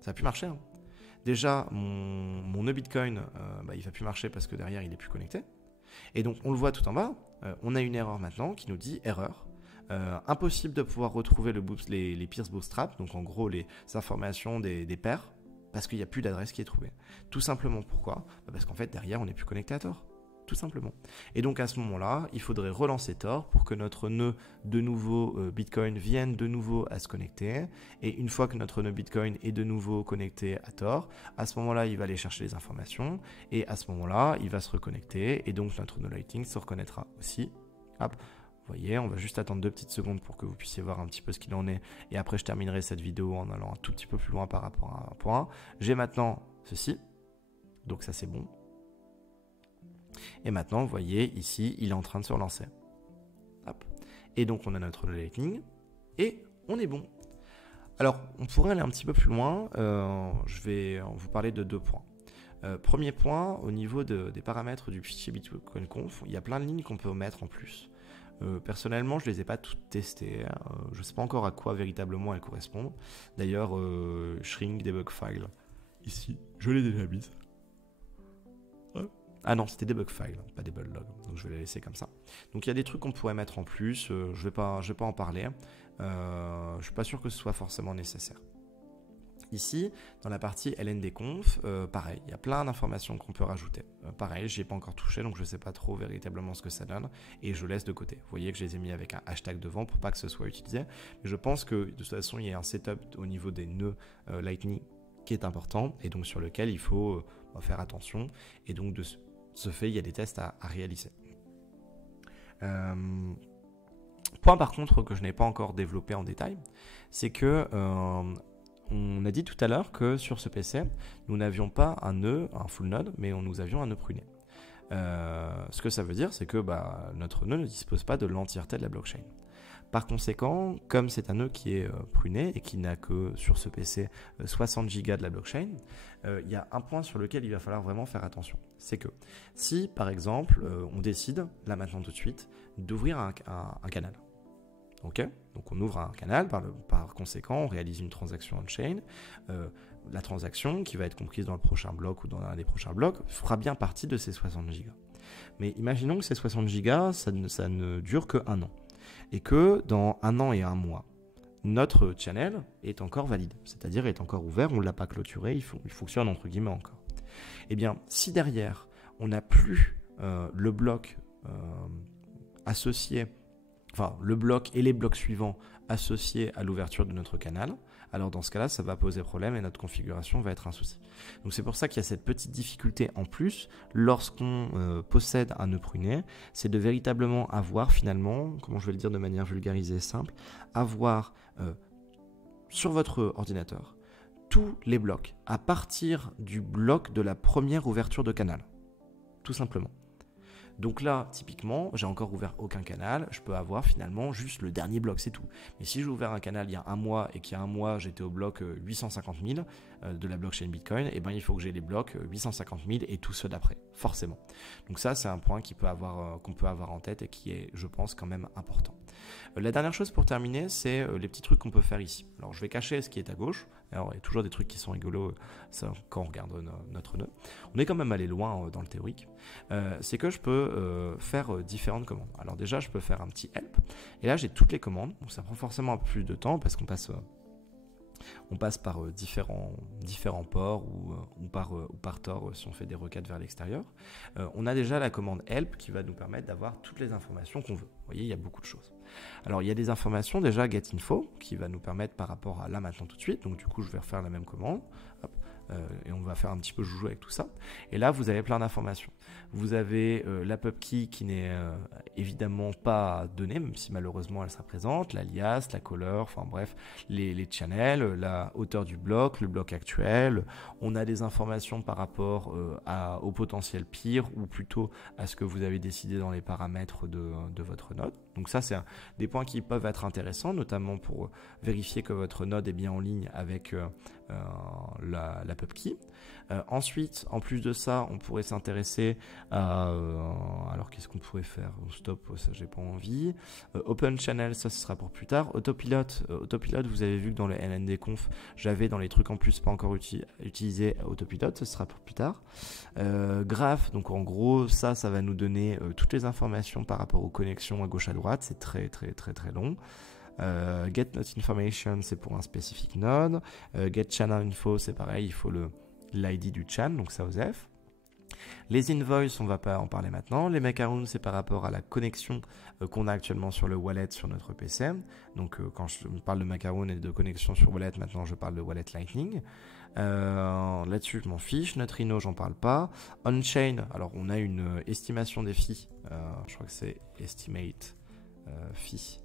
ça va plus marcher. Hein. Déjà, mon nœud Bitcoin, il va plus marcher parce que derrière, il est plus connecté. Et donc, on le voit tout en bas, on a une erreur maintenant qui nous dit erreur. Impossible de pouvoir retrouver les Pierce Bootstrap, donc en gros les informations des paires, parce qu'il n'y a plus d'adresse qui est trouvée. Tout simplement pourquoi? Parce qu'en fait, derrière, on n'est plus connecté à Tor. Tout simplement. Et donc à ce moment-là, il faudrait relancer Tor pour que notre nœud de nouveau Bitcoin vienne de nouveau à se connecter. Et une fois que notre nœud Bitcoin est de nouveau connecté à Tor, à ce moment-là, il va aller chercher les informations. Et à ce moment-là, il va se reconnecter. Et donc notre nœud Lightning se reconnaîtra aussi. Hop. Vous voyez, on va juste attendre 2 petites secondes pour que vous puissiez voir un petit peu ce qu'il en est. Et après, je terminerai cette vidéo en allant un tout petit peu plus loin par rapport à un point. J'ai maintenant ceci. Donc ça, c'est bon. Et maintenant, vous voyez, ici, il est en train de se relancer. Hop. Et donc, on a notre Lightning. Et on est bon. Alors, on pourrait aller un petit peu plus loin. Je vais vous parler de 2 points. Premier point, au niveau des paramètres du fichier Bitcoin.conf, il y a plein de lignes qu'on peut mettre en plus. Personnellement, je ne les ai pas toutes testées. Je ne sais pas encore à quoi véritablement elles correspondent. D'ailleurs, shrink debug file. Ici, je l'ai déjà mise. Ah non, c'était debug file, pas debug log. Donc je vais les laisser comme ça. Donc il y a des trucs qu'on pourrait mettre en plus. Je vais pas en parler. Je suis pas sûr que ce soit forcément nécessaire. Ici, dans la partie LNDconf, pareil, il y a plein d'informations qu'on peut rajouter. Pareil, j'y ai pas encore touché, donc je ne sais pas trop véritablement ce que ça donne, et je laisse de côté. Vous voyez que je les ai mis avec un hashtag devant pour pas que ce soit utilisé, mais je pense que de toute façon, il y a un setup au niveau des nœuds Lightning qui est important, et donc sur lequel il faut faire attention, et donc de ce fait, il y a des tests à réaliser. Point par contre que je n'ai pas encore développé en détail, c'est que on a dit tout à l'heure que sur ce PC, nous n'avions pas un nœud, un full node, mais nous avions un nœud pruné. Ce que ça veut dire, c'est que notre nœud ne dispose pas de l'entièreté de la blockchain. Par conséquent, comme c'est un nœud qui est pruné et qui n'a que sur ce PC 60 Go de la blockchain, il y a un point sur lequel il va falloir vraiment faire attention. C'est que si, par exemple, on décide, là maintenant tout de suite, d'ouvrir un canal, ok, donc on ouvre un canal, par conséquent on réalise une transaction on-chain. La transaction, qui va être comprise dans le prochain bloc ou dans l'un des prochains blocs, fera bien partie de ces 60 Go. Mais imaginons que ces 60 Go, ça ne dure que 1 an. Et que dans 1 an et 1 mois, notre channel est encore valide, c'est-à-dire est encore ouvert, on ne l'a pas clôturé, il fonctionne entre guillemets encore. Eh bien, si derrière, on n'a plus le bloc associé, enfin le bloc et les blocs suivants associés à l'ouverture de notre canal, alors dans ce cas-là, ça va poser problème et notre configuration va être un souci. Donc c'est pour ça qu'il y a cette petite difficulté en plus lorsqu'on possède un nœud pruné, c'est de véritablement avoir finalement, comment je vais le dire de manière vulgarisée et simple, avoir sur votre ordinateur tous les blocs à partir du bloc de la première ouverture de canal, tout simplement. Donc là, typiquement, j'ai encore ouvert aucun canal, je peux avoir finalement juste le dernier bloc, c'est tout. Mais si j'ai ouvert un canal il y a 1 mois et qu'il y a 1 mois, j'étais au bloc 850 000 de la blockchain Bitcoin, et ben il faut que j'ai les blocs 850 000 et tous ceux d'après, forcément. Donc ça, c'est un point qu'on peut avoir en tête et qui est, je pense, quand même important. La dernière chose pour terminer, c'est les petits trucs qu'on peut faire ici. Alors je vais cacher ce qui est à gauche. Alors il y a toujours des trucs qui sont rigolos quand on regarde notre nœud. On est quand même allé loin dans le théorique. C'est que je peux faire différentes commandes. Alors déjà, je peux faire un petit help. Et là, j'ai toutes les commandes. Donc ça prend forcément un peu plus de temps parce qu'on passe par différents ports ou par Tor si on fait des requêtes vers l'extérieur. On a déjà la commande help qui va nous permettre d'avoir toutes les informations qu'on veut. Vous voyez, il y a beaucoup de choses. Alors, il y a des informations déjà getInfo qui va nous permettre par rapport à là maintenant tout de suite. Donc, du coup, je vais refaire la même commande. Hop. Et on va faire un petit peu joujou avec tout ça. Et là, vous avez plein d'informations. Vous avez la pubkey qui n'est évidemment pas donnée, même si malheureusement elle sera présente, l'alias, la color, enfin bref, les channels, la hauteur du bloc, le bloc actuel. On a des informations par rapport au potentiel pire ou plutôt à ce que vous avez décidé dans les paramètres de votre node. Donc ça, c'est des points qui peuvent être intéressants, notamment pour vérifier que votre node est bien en ligne avec la pubkey. Ensuite, en plus de ça, on pourrait s'intéresser à... alors, qu'est-ce qu'on pourrait faire? Stop, ça, j'ai pas envie. Open Channel, ça, ce sera pour plus tard. Autopilot, vous avez vu que dans le LNDconf, j'avais dans les trucs en plus pas encore utilisé Autopilot, ça sera pour plus tard. Graph, donc en gros, ça va nous donner toutes les informations par rapport aux connexions à gauche à droite. C'est très, très, très, très long. Get Node Information, c'est pour un spécifique node. Get Channel Info, c'est pareil, il faut l'ID du channel, donc ça OSEF. Les invoices, on ne va pas en parler maintenant. Les macarons, c'est par rapport à la connexion qu'on a actuellement sur le wallet sur notre PC. Donc quand je parle de macaron et de connexion sur wallet, maintenant je parle de wallet Lightning. Là-dessus, je m'en fiche. Neutrino, j'en parle pas. On-chain, alors on a une estimation des fees. Je crois que c'est estimate fee.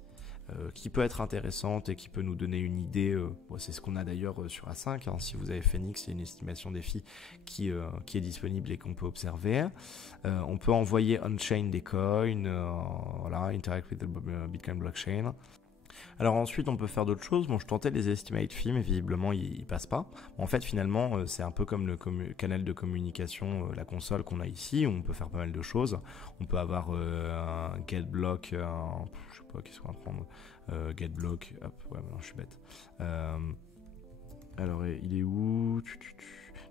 Qui peut être intéressante et qui peut nous donner une idée, c'est ce qu'on a d'ailleurs sur A5, hein. Si vous avez Phoenix, il y a une estimation des fees qui est disponible et qu'on peut observer. On peut envoyer on-chain des coins, voilà, interact with the Bitcoin blockchain. Alors ensuite, on peut faire d'autres choses. Bon, je tentais les estimate fees, mais visiblement, ils passent pas. En fait, finalement, c'est un peu comme le canal de communication, la console qu'on a ici, où on peut faire pas mal de choses. On peut avoir un get block, je sais pas, qu'est-ce qu'on va prendre, get block, hop, ouais, non, je suis bête. Alors, il est où?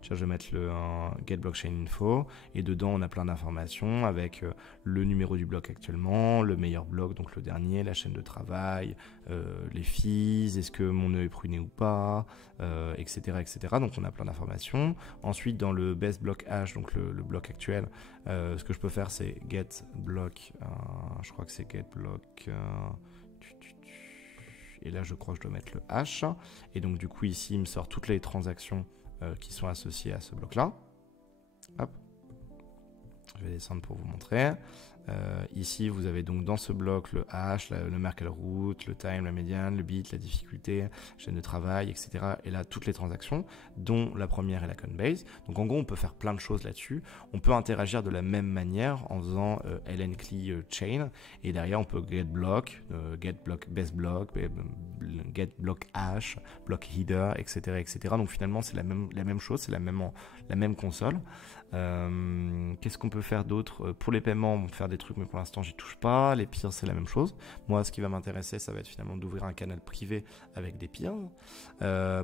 Je vais mettre le get blockchain info et dedans on a plein d'informations avec le numéro du bloc actuellement, le meilleur bloc, donc le dernier, la chaîne de travail, les fees, est-ce que mon nœud est pruné ou pas, etc., etc. Donc on a plein d'informations. Ensuite dans le best block hash, donc le bloc actuel, ce que je peux faire c'est get block, je crois que c'est get block, et là je crois que je dois mettre le hash, et donc du coup ici il me sort toutes les transactions qui sont associées à ce bloc là. Hop. Je vais descendre pour vous montrer. Ici, vous avez donc dans ce bloc le hash, le Merkle root, le time, la médiane, le bit, la difficulté, chaîne de travail, etc. Et là, toutes les transactions, dont la première est la Coinbase. Donc en gros, on peut faire plein de choses là-dessus. On peut interagir de la même manière en faisant lncli chain. Et derrière, on peut get block best block, get block hash, block header, etc., etc. Donc finalement, c'est la même chose, c'est la même console. Qu'est-ce qu'on peut faire d'autre? Pour les paiements, on peut faire des trucs, mais pour l'instant, j'y touche pas. Les peers, c'est la même chose. Moi, ce qui va m'intéresser, ça va être finalement d'ouvrir un canal privé avec des peers.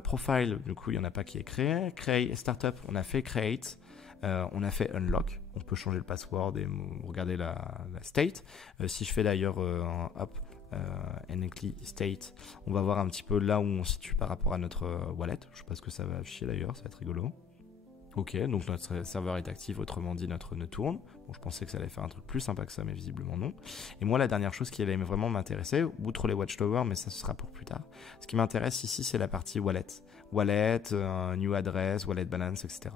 Profile, du coup, il n'y en a pas qui est créé. Startup, on a fait create. On a fait unlock. On peut changer le password et regarder la state. Si je fais d'ailleurs lncli state, on va voir un petit peu là où on se situe par rapport à notre wallet. Je ne sais pas ce que ça va afficher d'ailleurs, ça va être rigolo. Ok, donc notre serveur est actif, autrement dit notre nœud tourne. Bon, je pensais que ça allait faire un truc plus sympa que ça, mais visiblement non. Et moi, la dernière chose qui allait vraiment m'intéresser, outre les watchtowers, mais ça ce sera pour plus tard, ce qui m'intéresse ici, c'est la partie wallet. Wallet, new address, wallet balance, etc.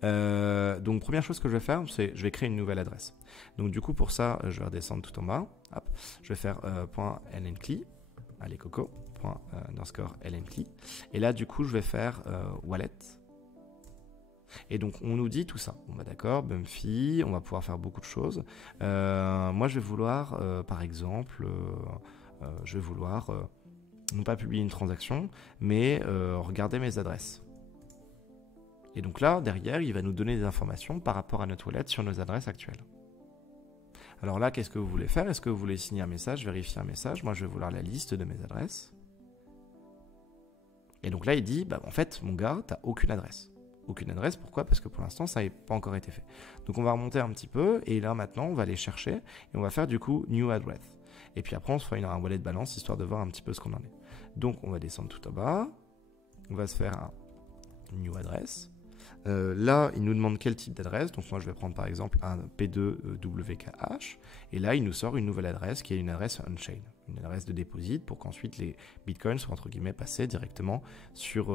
Donc première chose que je vais faire, c'est je vais créer une nouvelle adresse. Donc du coup, pour ça, je vais redescendre tout en bas. Hop, je vais faire .lncli, allez coco, underscore lncli. Et là, du coup, je vais faire wallet. Et donc on nous dit tout ça. On va d'accord, Bumpy, on va pouvoir faire beaucoup de choses. Moi je vais vouloir, par exemple, non pas publier une transaction, mais regarder mes adresses. Et donc là, derrière, il va nous donner des informations par rapport à notre wallet sur nos adresses actuelles. Alors là, qu'est-ce que vous voulez faire? Est-ce que vous voulez signer un message, vérifier un message? Moi je vais vouloir la liste de mes adresses. Et donc là il dit, en fait mon gars, t'as aucune adresse. Aucune adresse, pourquoi? Parce que pour l'instant, ça n'a pas encore été fait. Donc on va remonter un petit peu, et là maintenant, on va aller chercher, et on va faire du coup New Address. Et puis après, on se fera un wallet balance, histoire de voir un petit peu ce qu'on en est. Donc on va descendre tout en bas, on va se faire un New Address. Là, il nous demande quel type d'adresse, donc moi je vais prendre par exemple un P2WKH, et là il nous sort une nouvelle adresse qui est une adresse on-chain, une adresse de deposit pour qu'ensuite les bitcoins soient entre guillemets passés directement sur,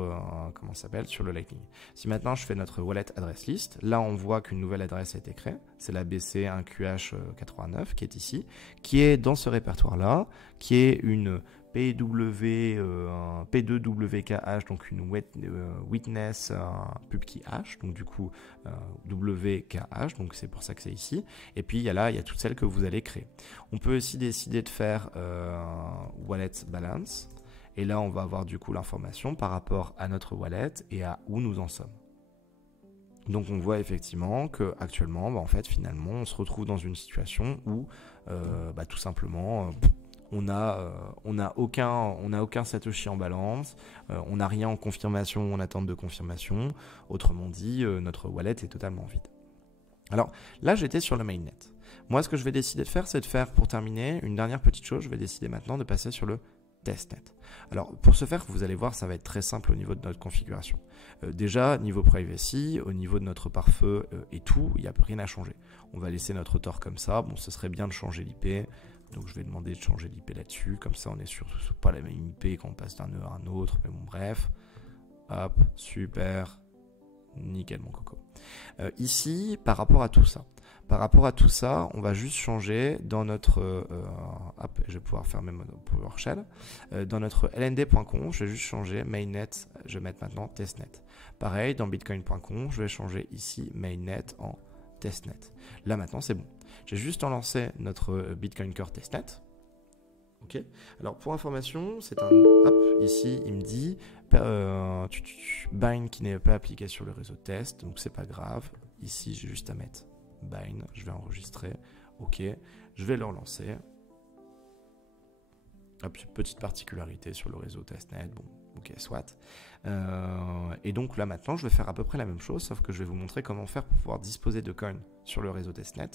sur le Lightning. Si maintenant je fais notre wallet address list, là on voit qu'une nouvelle adresse a été créée, c'est la BC1QH89 qui est ici, qui est dans ce répertoire-là, qui est une P2WKH, donc une witness pub key hash, donc du coup WKH, donc c'est pour ça que c'est ici. Et puis il y a toutes celles que vous allez créer. On peut aussi décider de faire wallet balance, et là on va avoir du coup l'information par rapport à notre wallet et à où nous en sommes. Donc on voit effectivement que actuellement, en fait finalement, on se retrouve dans une situation où tout simplement on n'a aucun Satoshi en balance, on n'a rien en confirmation, en attente de confirmation. Autrement dit, notre wallet est totalement vide. Alors là, j'étais sur le mainnet. Moi, ce que je vais décider de faire, c'est de faire, pour terminer, une dernière petite chose. Je vais décider maintenant de passer sur le testnet. Alors, pour ce faire, vous allez voir, ça va être très simple au niveau de notre configuration. Déjà, niveau privacy, au niveau de notre pare-feu et tout, il n'y a rien à changer. On va laisser notre Tor comme ça. Bon, ce serait bien de changer l'IP. Donc je vais demander de changer l'IP là-dessus, comme ça on est sûr que ce soit pas la même IP quand on passe d'un nœud à un autre, mais bon bref. Hop, super, nickel mon coco. Ici, par rapport à tout ça, on va juste changer dans notre, je vais pouvoir faire même PowerShell, dans notre lnd.conf, je vais juste changer mainnet, je vais mettre maintenant testnet. Pareil, dans bitcoin.conf, je vais changer ici mainnet en testnet. Là maintenant c'est bon. J'ai juste lancé notre Bitcoin Core testnet. Ok. Alors pour information, c'est un. Hop, ici il me dit bind qui n'est pas appliqué sur le réseau test, donc c'est pas grave. Ici j'ai juste à mettre bind. Je vais enregistrer. Ok. Je vais le relancer. Hop, petite particularité sur le réseau testnet. Bon, Ok, soit. Et donc là maintenant, je vais faire à peu près la même chose, sauf que je vais vous montrer comment faire pour pouvoir disposer de coins sur le réseau testnet,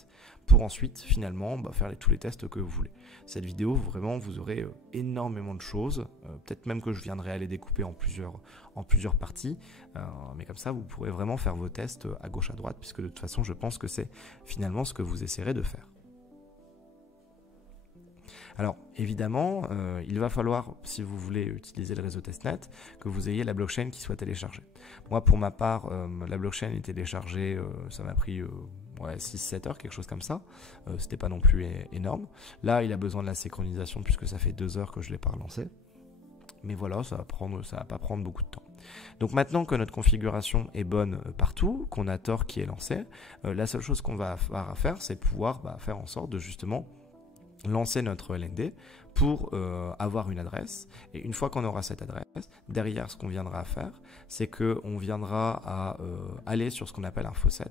pour ensuite finalement faire tous les tests que vous voulez. Cette vidéo, vraiment, vous aurez énormément de choses, peut-être même que je viendrai à les découper en plusieurs parties, mais comme ça, vous pourrez vraiment faire vos tests à gauche, à droite, puisque de toute façon, je pense que c'est finalement ce que vous essaierez de faire. Alors évidemment, il va falloir, si vous voulez utiliser le réseau testnet, que vous ayez la blockchain qui soit téléchargée. Moi pour ma part, la blockchain est téléchargée, ça m'a pris 6-7 heures, quelque chose comme ça. C'était pas non plus énorme. Là il a besoin de la synchronisation puisque ça fait 2 heures que je ne l'ai pas relancé. Mais voilà, ça va pas prendre beaucoup de temps. Donc maintenant que notre configuration est bonne partout, qu'on a Tor qui est lancé, la seule chose qu'on va avoir à faire, c'est pouvoir faire en sorte de justement lancer notre LND pour avoir une adresse. Et une fois qu'on aura cette adresse, derrière, ce qu'on viendra faire, c'est qu'on viendra à aller sur ce qu'on appelle un faucet.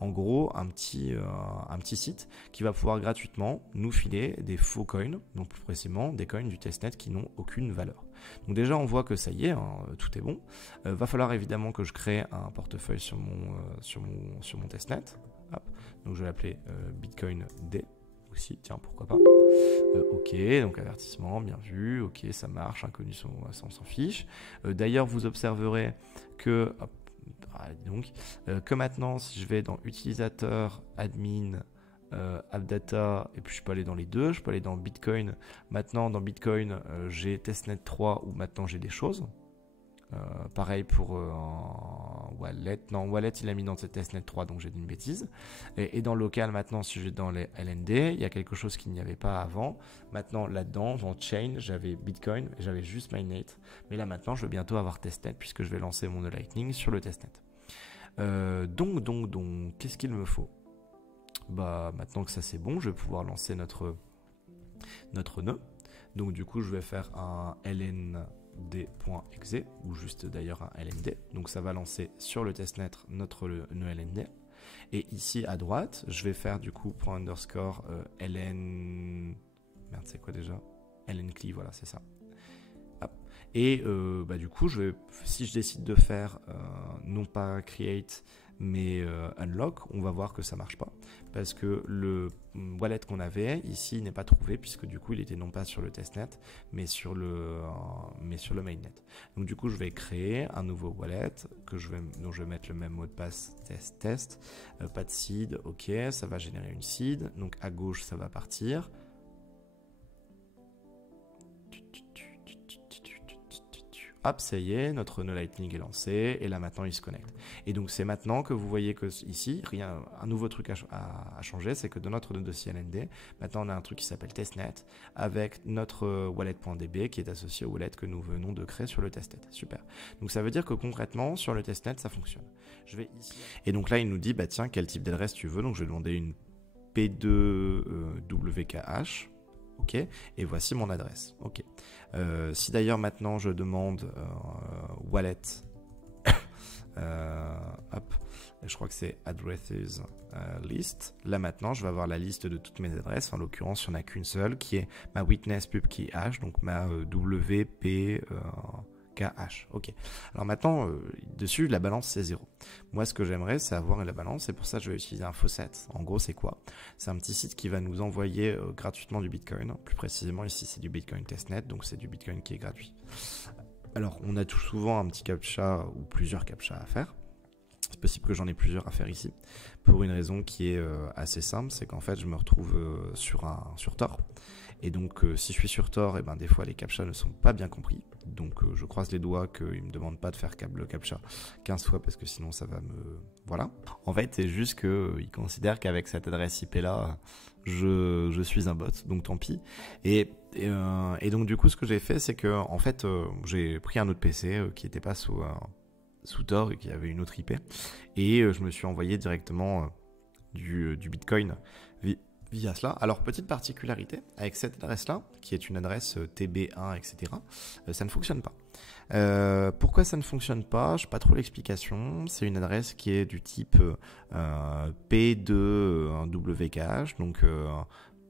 En gros, un petit site qui va pouvoir gratuitement nous filer des faux coins, donc plus précisément des coins du testnet qui n'ont aucune valeur. Donc déjà, on voit que ça y est, tout est bon. Va falloir évidemment que je crée un portefeuille sur mon testnet. Hop. Donc je vais l'appeler Bitcoin D. Aussi, tiens, pourquoi pas. Ok, donc avertissement, bien vu, ok, ça marche, inconnu, on s'en fiche. D'ailleurs, vous observerez que, que maintenant, si je vais dans utilisateur, admin, AppData, et puis je peux aller dans les deux, je peux aller dans Bitcoin. Maintenant, dans Bitcoin, j'ai testnet 3 où maintenant j'ai des choses. Pareil pour Wallet. Non, Wallet, il a mis dans cette testnet 3, donc j'ai dit une bêtise. Et dans local, maintenant, si je vais dans les LND, il y a quelque chose qu'il n'y avait pas avant. Maintenant, là-dedans, dans Chain, j'avais Bitcoin, j'avais juste Mainnet. Mais là, maintenant, je vais bientôt avoir testnet, puisque je vais lancer mon Lightning sur le testnet. Donc, qu'est-ce qu'il me faut? Maintenant que ça c'est bon, je vais pouvoir lancer notre nœud. Donc, du coup, je vais faire un lnd.exe ou juste d'ailleurs un lnd. Donc ça va lancer sur le testnet notre nœud lnd. Et ici à droite, je vais faire du coup _ln. Merde, c'est quoi déjà? lncli, voilà, c'est ça. Hop. Et du coup, si je décide de faire non pas create mais unlock, on va voir que ça marche pas parce que le wallet qu'on avait ici n'est pas trouvé puisque du coup il était non pas sur le testnet mais sur le mainnet. Donc du coup je vais créer un nouveau wallet dont je vais mettre le même mot de passe test, pas de seed, ok, ça va générer une seed, donc à gauche ça va partir. Hop, ça y est, notre nœud Lightning est lancé et là maintenant il se connecte. Et donc c'est maintenant que vous voyez que ici, un nouveau truc à changer, c'est que dans notre dossier LND, maintenant on a un truc qui s'appelle testnet avec notre wallet.db qui est associé au wallet que nous venons de créer sur le testnet. Super. Donc ça veut dire que concrètement sur le testnet ça fonctionne. Je vais ici. Et donc là il nous dit tiens quel type d'adresse tu veux, donc je vais demander une P2WKH. Ok, et voici mon adresse. Ok. Si d'ailleurs maintenant je demande wallet, hop, je crois que c'est addresses list. Là maintenant je vais avoir la liste de toutes mes adresses. En l'occurrence il n'y en a qu'une seule qui est ma witness pub key hash, donc ma WP KH. Ok. Alors maintenant, dessus, la balance, c'est 0. Moi, ce que j'aimerais, c'est avoir la balance. Et pour ça, je vais utiliser un faucet. En gros, c'est quoi? C'est un petit site qui va nous envoyer gratuitement du Bitcoin. Plus précisément, ici, c'est du Bitcoin testnet. Donc, c'est du Bitcoin qui est gratuit. Alors, on a tout souvent un petit captcha ou plusieurs captchas à faire. C'est possible que j'en ai plusieurs à faire ici. Pour une raison qui est assez simple, c'est qu'en fait, je me retrouve sur Tor. Et donc, si je suis sur Tor, des fois, les captchas ne sont pas bien compris. Donc, je croise les doigts qu'ils ne me demandent pas de faire le captcha 15 fois parce que sinon, ça va me... Voilà. En fait, c'est juste qu'ils considèrent qu'avec cette adresse IP-là, je suis un bot, donc tant pis. Et donc, du coup, ce que j'ai fait, c'est que, en fait, j'ai pris un autre PC qui n'était pas sous Tor et qui avait une autre IP. Et je me suis envoyé directement du Bitcoin via cela. Alors, petite particularité, avec cette adresse-là, qui est une adresse TB1, etc., ça ne fonctionne pas. Pourquoi ça ne fonctionne pas? Je n'ai pas trop l'explication. C'est une adresse qui est du type P2WKH, donc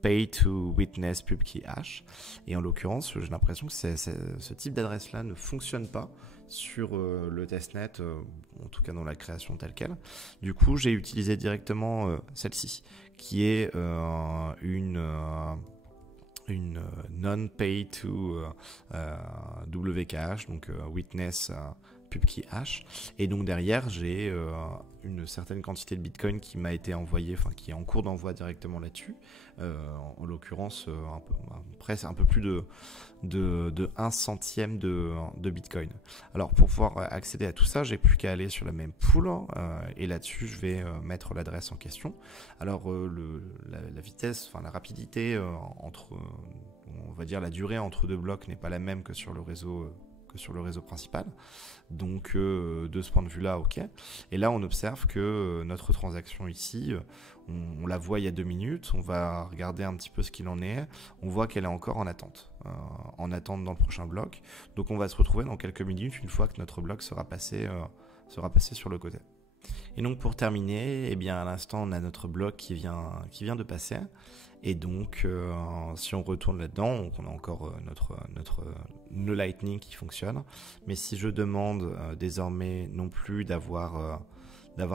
pay to witness pub key hash. Et en l'occurrence, j'ai l'impression que ce type d'adresse-là ne fonctionne pas sur le testnet, en tout cas dans la création telle quelle. Du coup, j'ai utilisé directement celle-ci, qui est une non-pay to WKH, donc witness pub key hash. Et donc derrière, j'ai une certaine quantité de Bitcoin qui m'a été envoyée, enfin qui est en cours d'envoi directement là-dessus. En l'occurrence, presque un peu plus de 1 centième de Bitcoin. Alors pour pouvoir accéder à tout ça, j'ai plus qu'à aller sur la même pool et là-dessus, je vais mettre l'adresse en question. Alors la vitesse, enfin la rapidité entre, on va dire la durée entre deux blocs n'est pas la même que sur le réseau principal. Donc de ce point de vue-là, ok. Et là, on observe que notre transaction ici, on la voit il y a 2 minutes, on va regarder un petit peu ce qu'il en est, on voit qu'elle est encore en attente dans le prochain bloc. Donc on va se retrouver dans quelques minutes une fois que notre bloc sera passé sur le côté. Et donc pour terminer, eh bien à l'instant on a notre bloc qui vient de passer. Et donc si on retourne là-dedans, on a encore notre nœud Lightning qui fonctionne. Mais si je demande désormais non plus d'avoir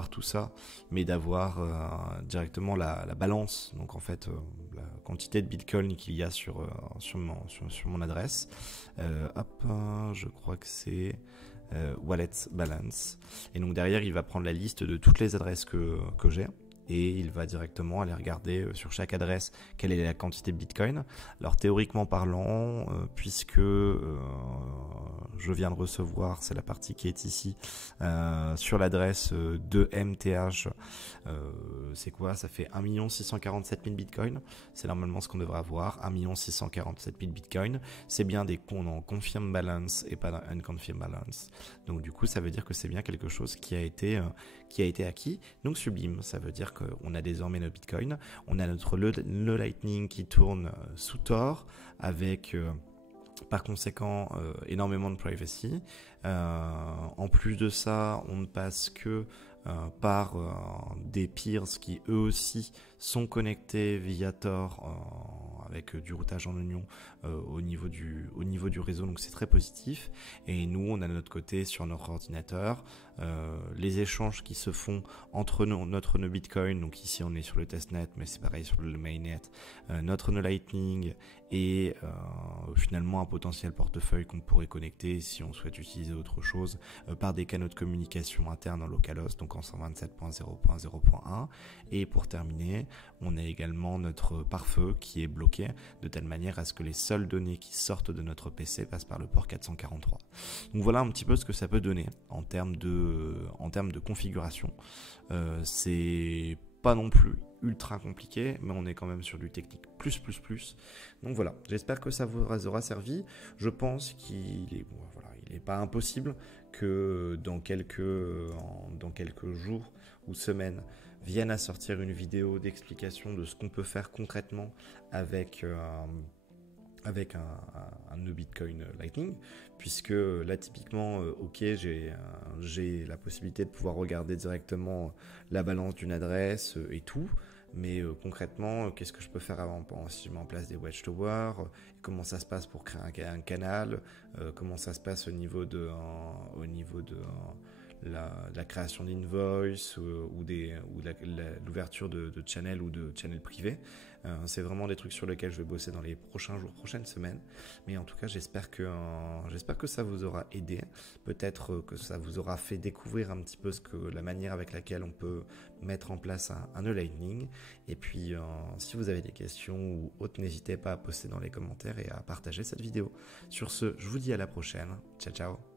tout ça, mais d'avoir directement la balance, donc en fait la quantité de Bitcoin qu'il y a sur mon adresse, je crois que c'est wallet balance. Et donc derrière, il va prendre la liste de toutes les adresses que j'ai. Et il va directement aller regarder sur chaque adresse quelle est la quantité de Bitcoin. Alors théoriquement parlant, puisque je viens de recevoir, c'est la partie qui est ici, sur l'adresse de MTH, c'est quoi? Ça fait 1 647 000 Bitcoin. C'est normalement ce qu'on devrait avoir, 1 647 000 Bitcoin. C'est bien des en confirm balance et pas unconfirm balance. Donc du coup, ça veut dire que c'est bien quelque chose qui a été acquis. Donc sublime, ça veut dire qu'on a désormais nos Bitcoin, on a notre nœud Lightning qui tourne sous Tor avec par conséquent énormément de privacy. En plus de ça, on ne passe que par des peers qui eux aussi sont connectés via Tor avec du routage en oignon au niveau du réseau, donc c'est très positif. Et nous, on a de notre côté sur notre ordinateur les échanges qui se font entre notre nœud Bitcoin, donc ici on est sur le testnet, mais c'est pareil sur le mainnet, notre nœud Lightning et finalement un potentiel portefeuille qu'on pourrait connecter si on souhaite utiliser autre chose par des canaux de communication internes en localhost, donc en 127.0.0.1. Et pour terminer, on a également notre pare-feu qui est bloqué de telle manière à ce que les seules données qui sortent de notre PC passent par le port 443. Donc voilà un petit peu ce que ça peut donner en termes de configuration. C'est pas non plus ultra compliqué, mais on est quand même sur du technique plus. Donc voilà, j'espère que ça vous aura servi. Je pense qu'il est pas impossible que dans quelques jours ou semaines vienne à sortir une vidéo d'explication de ce qu'on peut faire concrètement avec un nœud Bitcoin Lightning, puisque là typiquement j'ai la possibilité de pouvoir regarder directement la balance d'une adresse et tout, mais concrètement qu'est-ce que je peux faire avant si je mets en place des watchtowers, comment ça se passe pour créer un canal, comment ça se passe au niveau de la création d'invoice ou l'ouverture de channel ou de channel privé. C'est vraiment des trucs sur lesquels je vais bosser dans les prochains jours, prochaines semaines. Mais en tout cas, j'espère que ça vous aura aidé. Peut-être que ça vous aura fait découvrir un petit peu la manière avec laquelle on peut mettre en place un nœud Lightning. Et puis, si vous avez des questions ou autres, n'hésitez pas à poster dans les commentaires et à partager cette vidéo. Sur ce, je vous dis à la prochaine. Ciao, ciao.